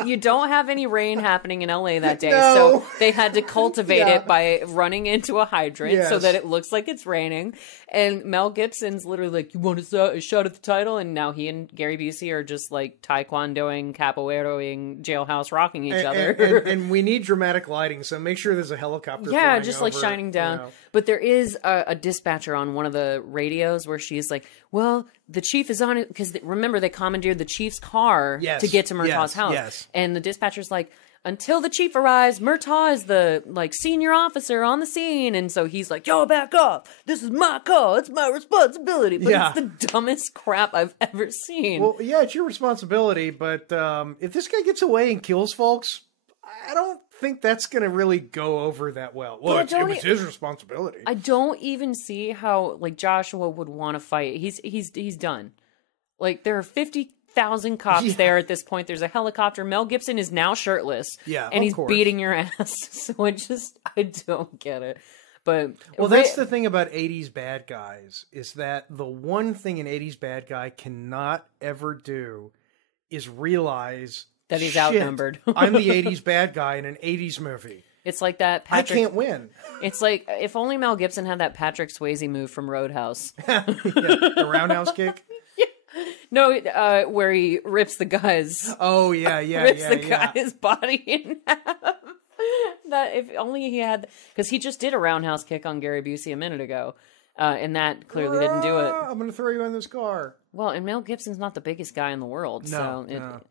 You don't have any rain happening in LA that day, so they had to cultivate it by running into a hydrant so that it looks like it's raining. And Mel Gibson's literally like, "You want a shot at the title?" And now he and Gary Busey are just like taekwondoing, capoeiroing, jailhouse rocking each other. And we need dramatic lighting, so make sure there's a helicopter. Yeah, just like shining down. But there is a dispatcher on one of the radios where she's like, "Well, the chief is on it," because remember they commandeered the chief's car to get to Murtaugh's house. Yes. And the dispatcher's like, "Until the chief arrives, Murtaugh is the senior officer on the scene." And so he's like, "Yo, back off. This is my call. It's my responsibility." But it's the dumbest crap I've ever seen. Well, yeah, it's your responsibility, but if this guy gets away and kills folks, I don't think that's going to really go over that well. Well, it was his responsibility. I don't even see how like Joshua would want to fight. He's done. Like there are 50,000 cops there at this point. There's a helicopter. Mel Gibson is now shirtless. Yeah, and he's beating your ass. So I don't get it. But that's the thing about 80s bad guys is that the one thing an 80s bad guy cannot ever do is realize that he's outnumbered. I'm the 80s bad guy in an 80s movie. It's like that I can't win. It's like if only Mel Gibson had that Patrick Swayze move from Roadhouse. The roundhouse kick? No, where he rips the guy's guy's body in half. That if only he had, because he just did a roundhouse kick on Gary Busey a minute ago, and that clearly didn't do it. I'm going to throw you in this car. Well, and Mel Gibson's not the biggest guy in the world, no.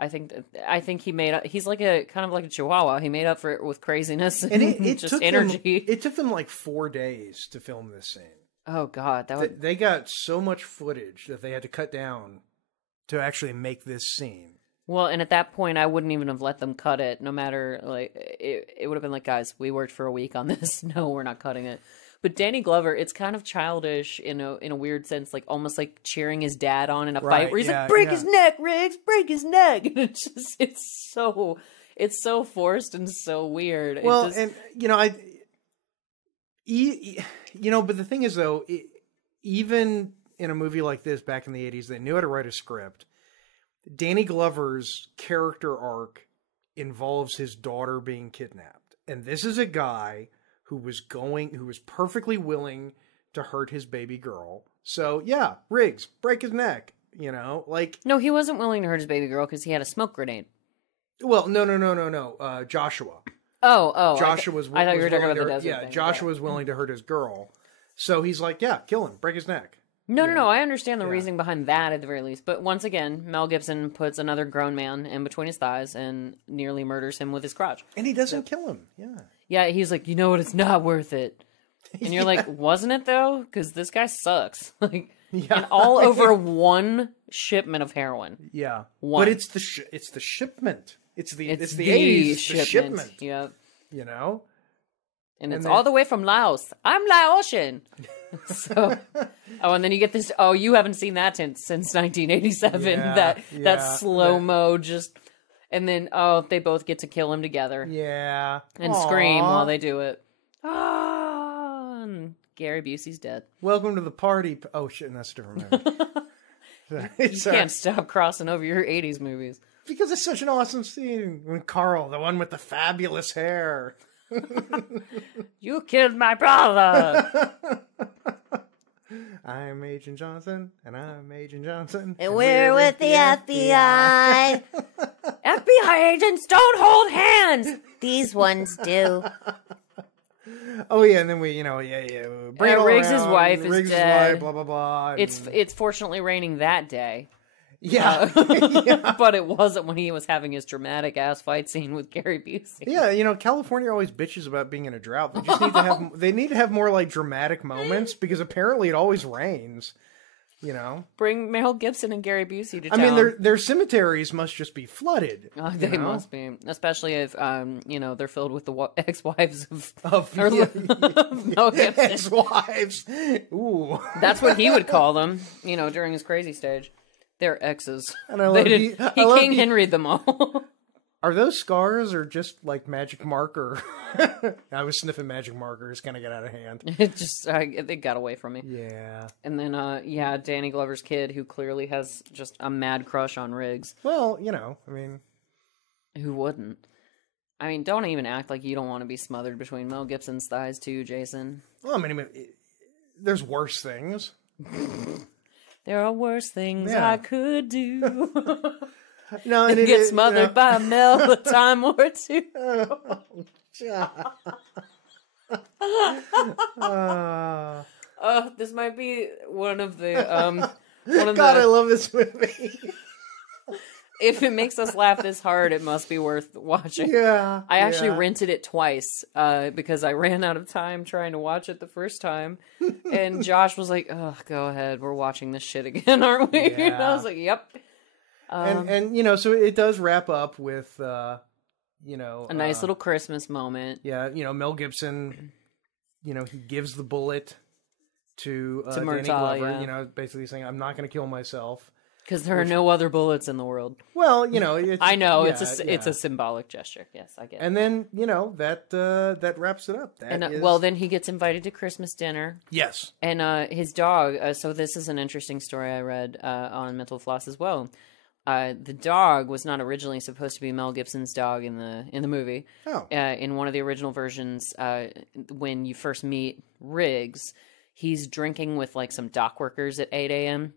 I think he made up. He's like a kind of like a chihuahua. He made up for it with craziness and it just took energy. It took them like 4 days to film this scene. Oh God, they got so much footage that they had to cut down to actually make this scene. Well, and at that point, I wouldn't even have let them cut it. No matter, like, it would have been like, guys, we worked for a week on this. No, we're not cutting it. But Danny Glover, it's kind of childish in a weird sense, like almost like cheering his dad on in a fight where he's like, "Break his neck, Riggs, break his neck." And it's so forced and so weird. Well, and but the thing is though, even in a movie like this back in the 80s, they knew how to write a script. Danny Glover's character arc involves his daughter being kidnapped. And this is a guy who was perfectly willing to hurt his baby girl. So, yeah, Riggs, break his neck, like... No, he wasn't willing to hurt his baby girl because he had a smoke grenade. Well, no. Joshua. Joshua was I thought you were talking about the desert thing. Joshua was willing to hurt his girl. So he's like, yeah, kill him, break his neck. No. I understand the reasoning behind that at the very least. But once again, Mel Gibson puts another grown man in between his thighs and nearly murders him with his crotch. And he doesn't kill him. Yeah. Yeah, he's like, you know what? It's not worth it. And you're like, wasn't it though? Because this guy sucks. Like, and all over one shipment of heroin. Yeah. One. But it's the shipment. It's the 80s, the shipment. Yeah. And it's all the way from Laos. I'm Laotian. So, and then you get this. Oh, you haven't seen that since 1987. That slow mo just, and then they both get to kill him together. Yeah, and scream while they do it. And Gary Busey's dead. Welcome to the party. Oh shit, that's a different movie. You can't stop crossing over your 80s movies because it's such an awesome scene when Carl, the one with the fabulous hair. You killed my brother. I'm Agent Johnson, and I'm Agent Johnson. And we're with the FBI. FBI agents don't hold hands. These ones do. Oh, yeah, and then we, Riggs' wife is dead. Wife, blah, blah, blah. And... It's fortunately raining that day. Yeah. But it wasn't when he was having his dramatic ass fight scene with Gary Busey. Yeah, California always bitches about being in a drought. They just need to have more like dramatic moments because apparently it always rains. Bring Mel Gibson and Gary Busey to town. I mean, their cemeteries must just be flooded. They must be, especially if they're filled with the ex-wives of Mel Gibson. Ex-wives. Ooh, that's what he would call them. During his crazy stage. They're exes. And I love he King Henry'd them all. Are those scars or just like magic marker? I was sniffing magic markers, kind of got out of hand. It just they got away from me. Yeah. And then Danny Glover's kid, who clearly has just a mad crush on Riggs. Well, I mean, who wouldn't? I mean, don't even act like you don't want to be smothered between Mel Gibson's thighs too, Jason. Well, I mean, there's worse things. There are worse things I could do. No, and get smothered by Mel a time or two. This might be one of the I love this movie. If it makes us laugh this hard, it must be worth watching. Yeah. I actually rented it twice because I ran out of time trying to watch it the first time. And Josh was like, "Oh, go ahead. We're watching this shit again, aren't we?" Yeah. And I was like, "Yep." And so it does wrap up with a nice little Christmas moment. Yeah, Mel Gibson, he gives the bullet to Danny Murtaugh, Glover, basically saying, I'm not going to kill myself. Because there are no other bullets in the world. Well, it's, I know, it's a symbolic gesture. Yes, I get it. And then, that wraps it up. Well, then he gets invited to Christmas dinner. Yes. And his dog, so this is an interesting story I read on Mental Floss as well. The dog was not originally supposed to be Mel Gibson's dog in the movie. Oh. In one of the original versions, when you first meet Riggs, he's drinking with like some dock workers at 8 a.m.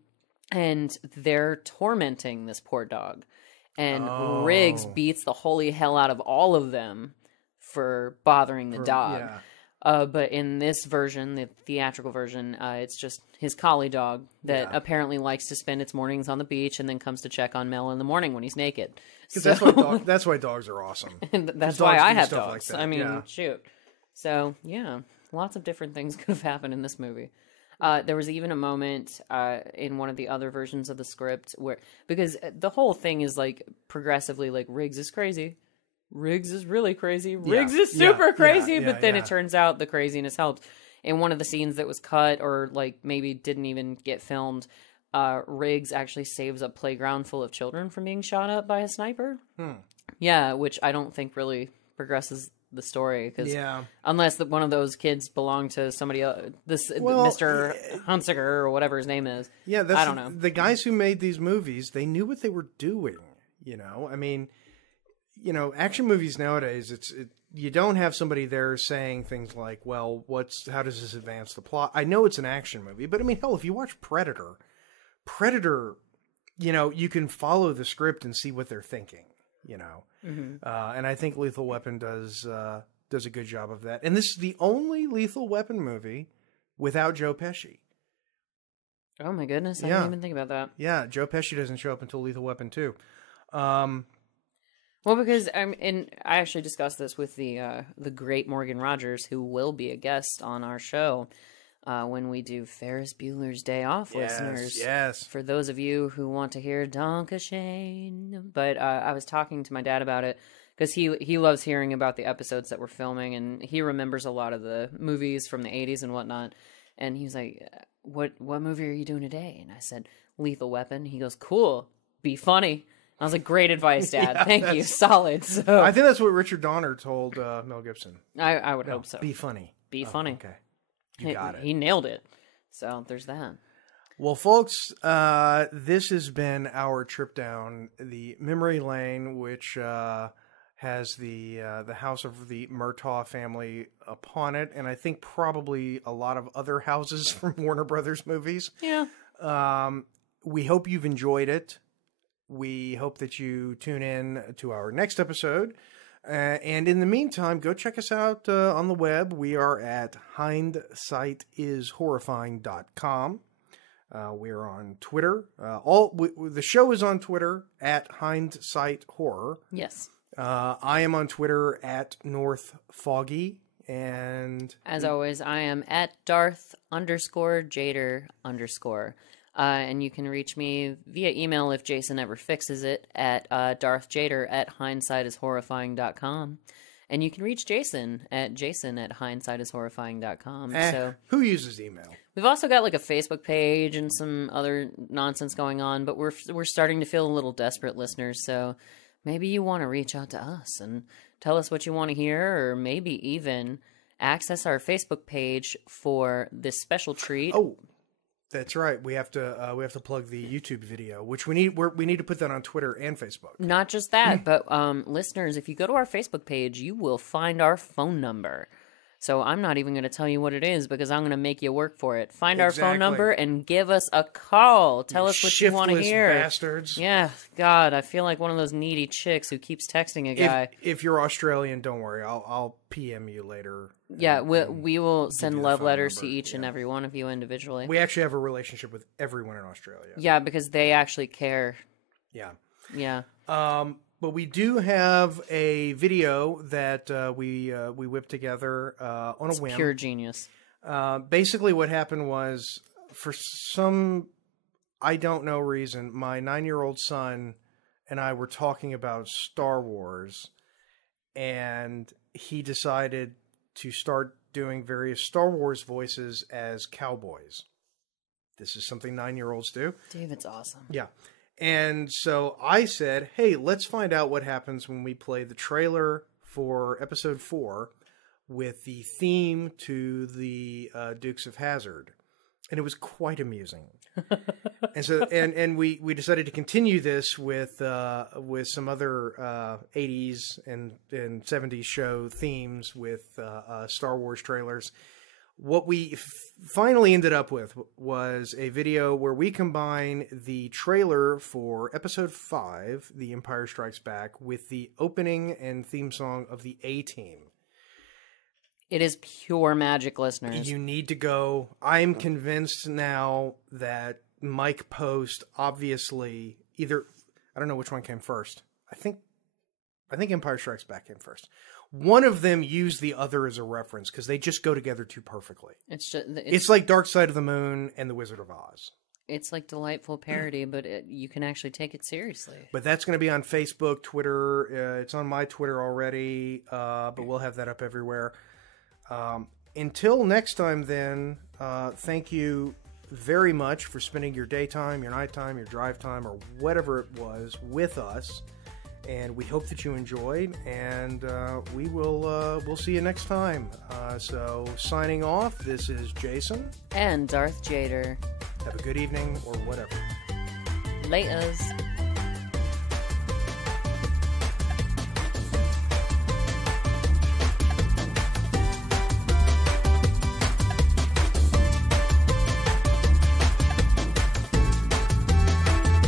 and they're tormenting this poor dog. And Riggs beats the holy hell out of all of them for bothering the dog. Yeah. But in this version, the theatrical version, it's just his collie dog that apparently likes to spend its mornings on the beach and then comes to check on Mel in the morning when he's naked. Because that's why dogs are awesome. And that's why I have Like dogs. that. I mean, shoot. So, yeah, lots of different things could have happened in this movie. There was even a moment in one of the other versions of the script where, because the whole thing is like progressively like Riggs is crazy. Riggs is really crazy. Riggs is super crazy. But then it turns out the craziness helps. In one of the scenes that was cut or like maybe didn't even get filmed, Riggs actually saves a playground full of children from being shot up by a sniper. Yeah, which I don't think really progresses the story, because unless one of those kids belonged to somebody else, Mr. Hunsiker or whatever his name is. Yeah, I don't know. The guys who made these movies, they knew what they were doing. I mean, action movies nowadays, you don't have somebody there saying things like, well, how does this advance the plot? I know it's an action movie, but I mean, hell, if you watch Predator, you can follow the script and see what they're thinking, and I think Lethal Weapon does a good job of that. And this is the only Lethal Weapon movie without Joe Pesci. Oh my goodness, I didn't even think about that. Yeah, Joe Pesci doesn't show up until Lethal Weapon 2. Well, because I actually discussed this with the great Morgan Rogers, who will be a guest on our show when we do Ferris Bueller's Day Off, listeners. Yes. For those of you who want to hear Donka Shane. But I was talking to my dad about it because he loves hearing about the episodes that we're filming, and he remembers a lot of the movies from the 80s and whatnot. And he was like, what movie are you doing today? And I said, Lethal Weapon. He goes, cool, be funny. I was like, great advice, Dad. Thank you. Solid. So I think that's what Richard Donner told Mel Gibson. I would hope so. Be funny. Be funny. Okay. You got it. He nailed it. So there's that. Well, folks, this has been our trip down the memory lane, which has the house of the Murtaugh family upon it, and I think probably a lot of other houses from Warner Brothers movies. Yeah. We hope you've enjoyed it. We hope that you tune in to our next episode. And in the meantime, go check us out on the web. We are at hindsighthorrifying.com. We're on Twitter. The show is on Twitter at Hindsight Horror. Yes. I am on Twitter at North Foggy. And as always, I am at Darth_Jader_. And you can reach me via email if Jason ever fixes it at darthjader@hindsightishorrifying.com. And you can reach Jason at hindsightishorrifying.com. So who uses email? We've also got like a Facebook page and some other nonsense going on, but we're starting to feel a little desperate, listeners. So maybe you want to reach out to us and tell us what you want to hear, or maybe even access our Facebook page for this special treat. Oh, that's right. We have to plug the YouTube video, which we need to put that on Twitter and Facebook. Not just that, but listeners, if you go to our Facebook page, you will find our phone number. So I'm not even going to tell you what it is because I'm going to make you work for it. Find our phone number and give us a call. Tell us what you want to hear. Bastards. Yeah, God, I feel like one of those needy chicks who keeps texting a guy. If you're Australian, don't worry. I'll PM you later. Yeah, we will send love letters to each and every one of you individually. We actually have a relationship with everyone in Australia. Yeah, because they actually care. Yeah. Yeah. But we do have a video that we whipped together on a whim. Pure genius. Basically, what happened was, for some I don't know reason, my 9-year-old son and I were talking about Star Wars, and he decided to start doing various Star Wars voices as cowboys. This is something 9-year-olds do. David's awesome. Yeah. And so I said, hey, let's find out what happens when we play the trailer for episode 4 with the theme to the Dukes of Hazzard. And it was quite amusing. And so, and we decided to continue this with some other 80s and 70s show themes with Star Wars trailers. What we finally ended up with was a video where we combine the trailer for episode 5, The Empire Strikes Back, with the opening and theme song of the A-Team. It is pure magic, listeners. You need to go. I'm convinced now that Mike Post obviously either, I don't know which one came first. I think Empire Strikes Back came first. One of them used the other as a reference because they just go together too perfectly. It's like Dark Side of the Moon and The Wizard of Oz. It's like delightful parody, but you can actually take it seriously. But that's going to be on Facebook, Twitter. It's on my Twitter already, but we'll have that up everywhere. Until next time, then, thank you very much for spending your daytime, your nighttime, your drive time, or whatever it was with us. And we hope that you enjoyed, and we'll see you next time. So signing off, this is Jason. And Darth Jader. Have a good evening, or whatever. Laters.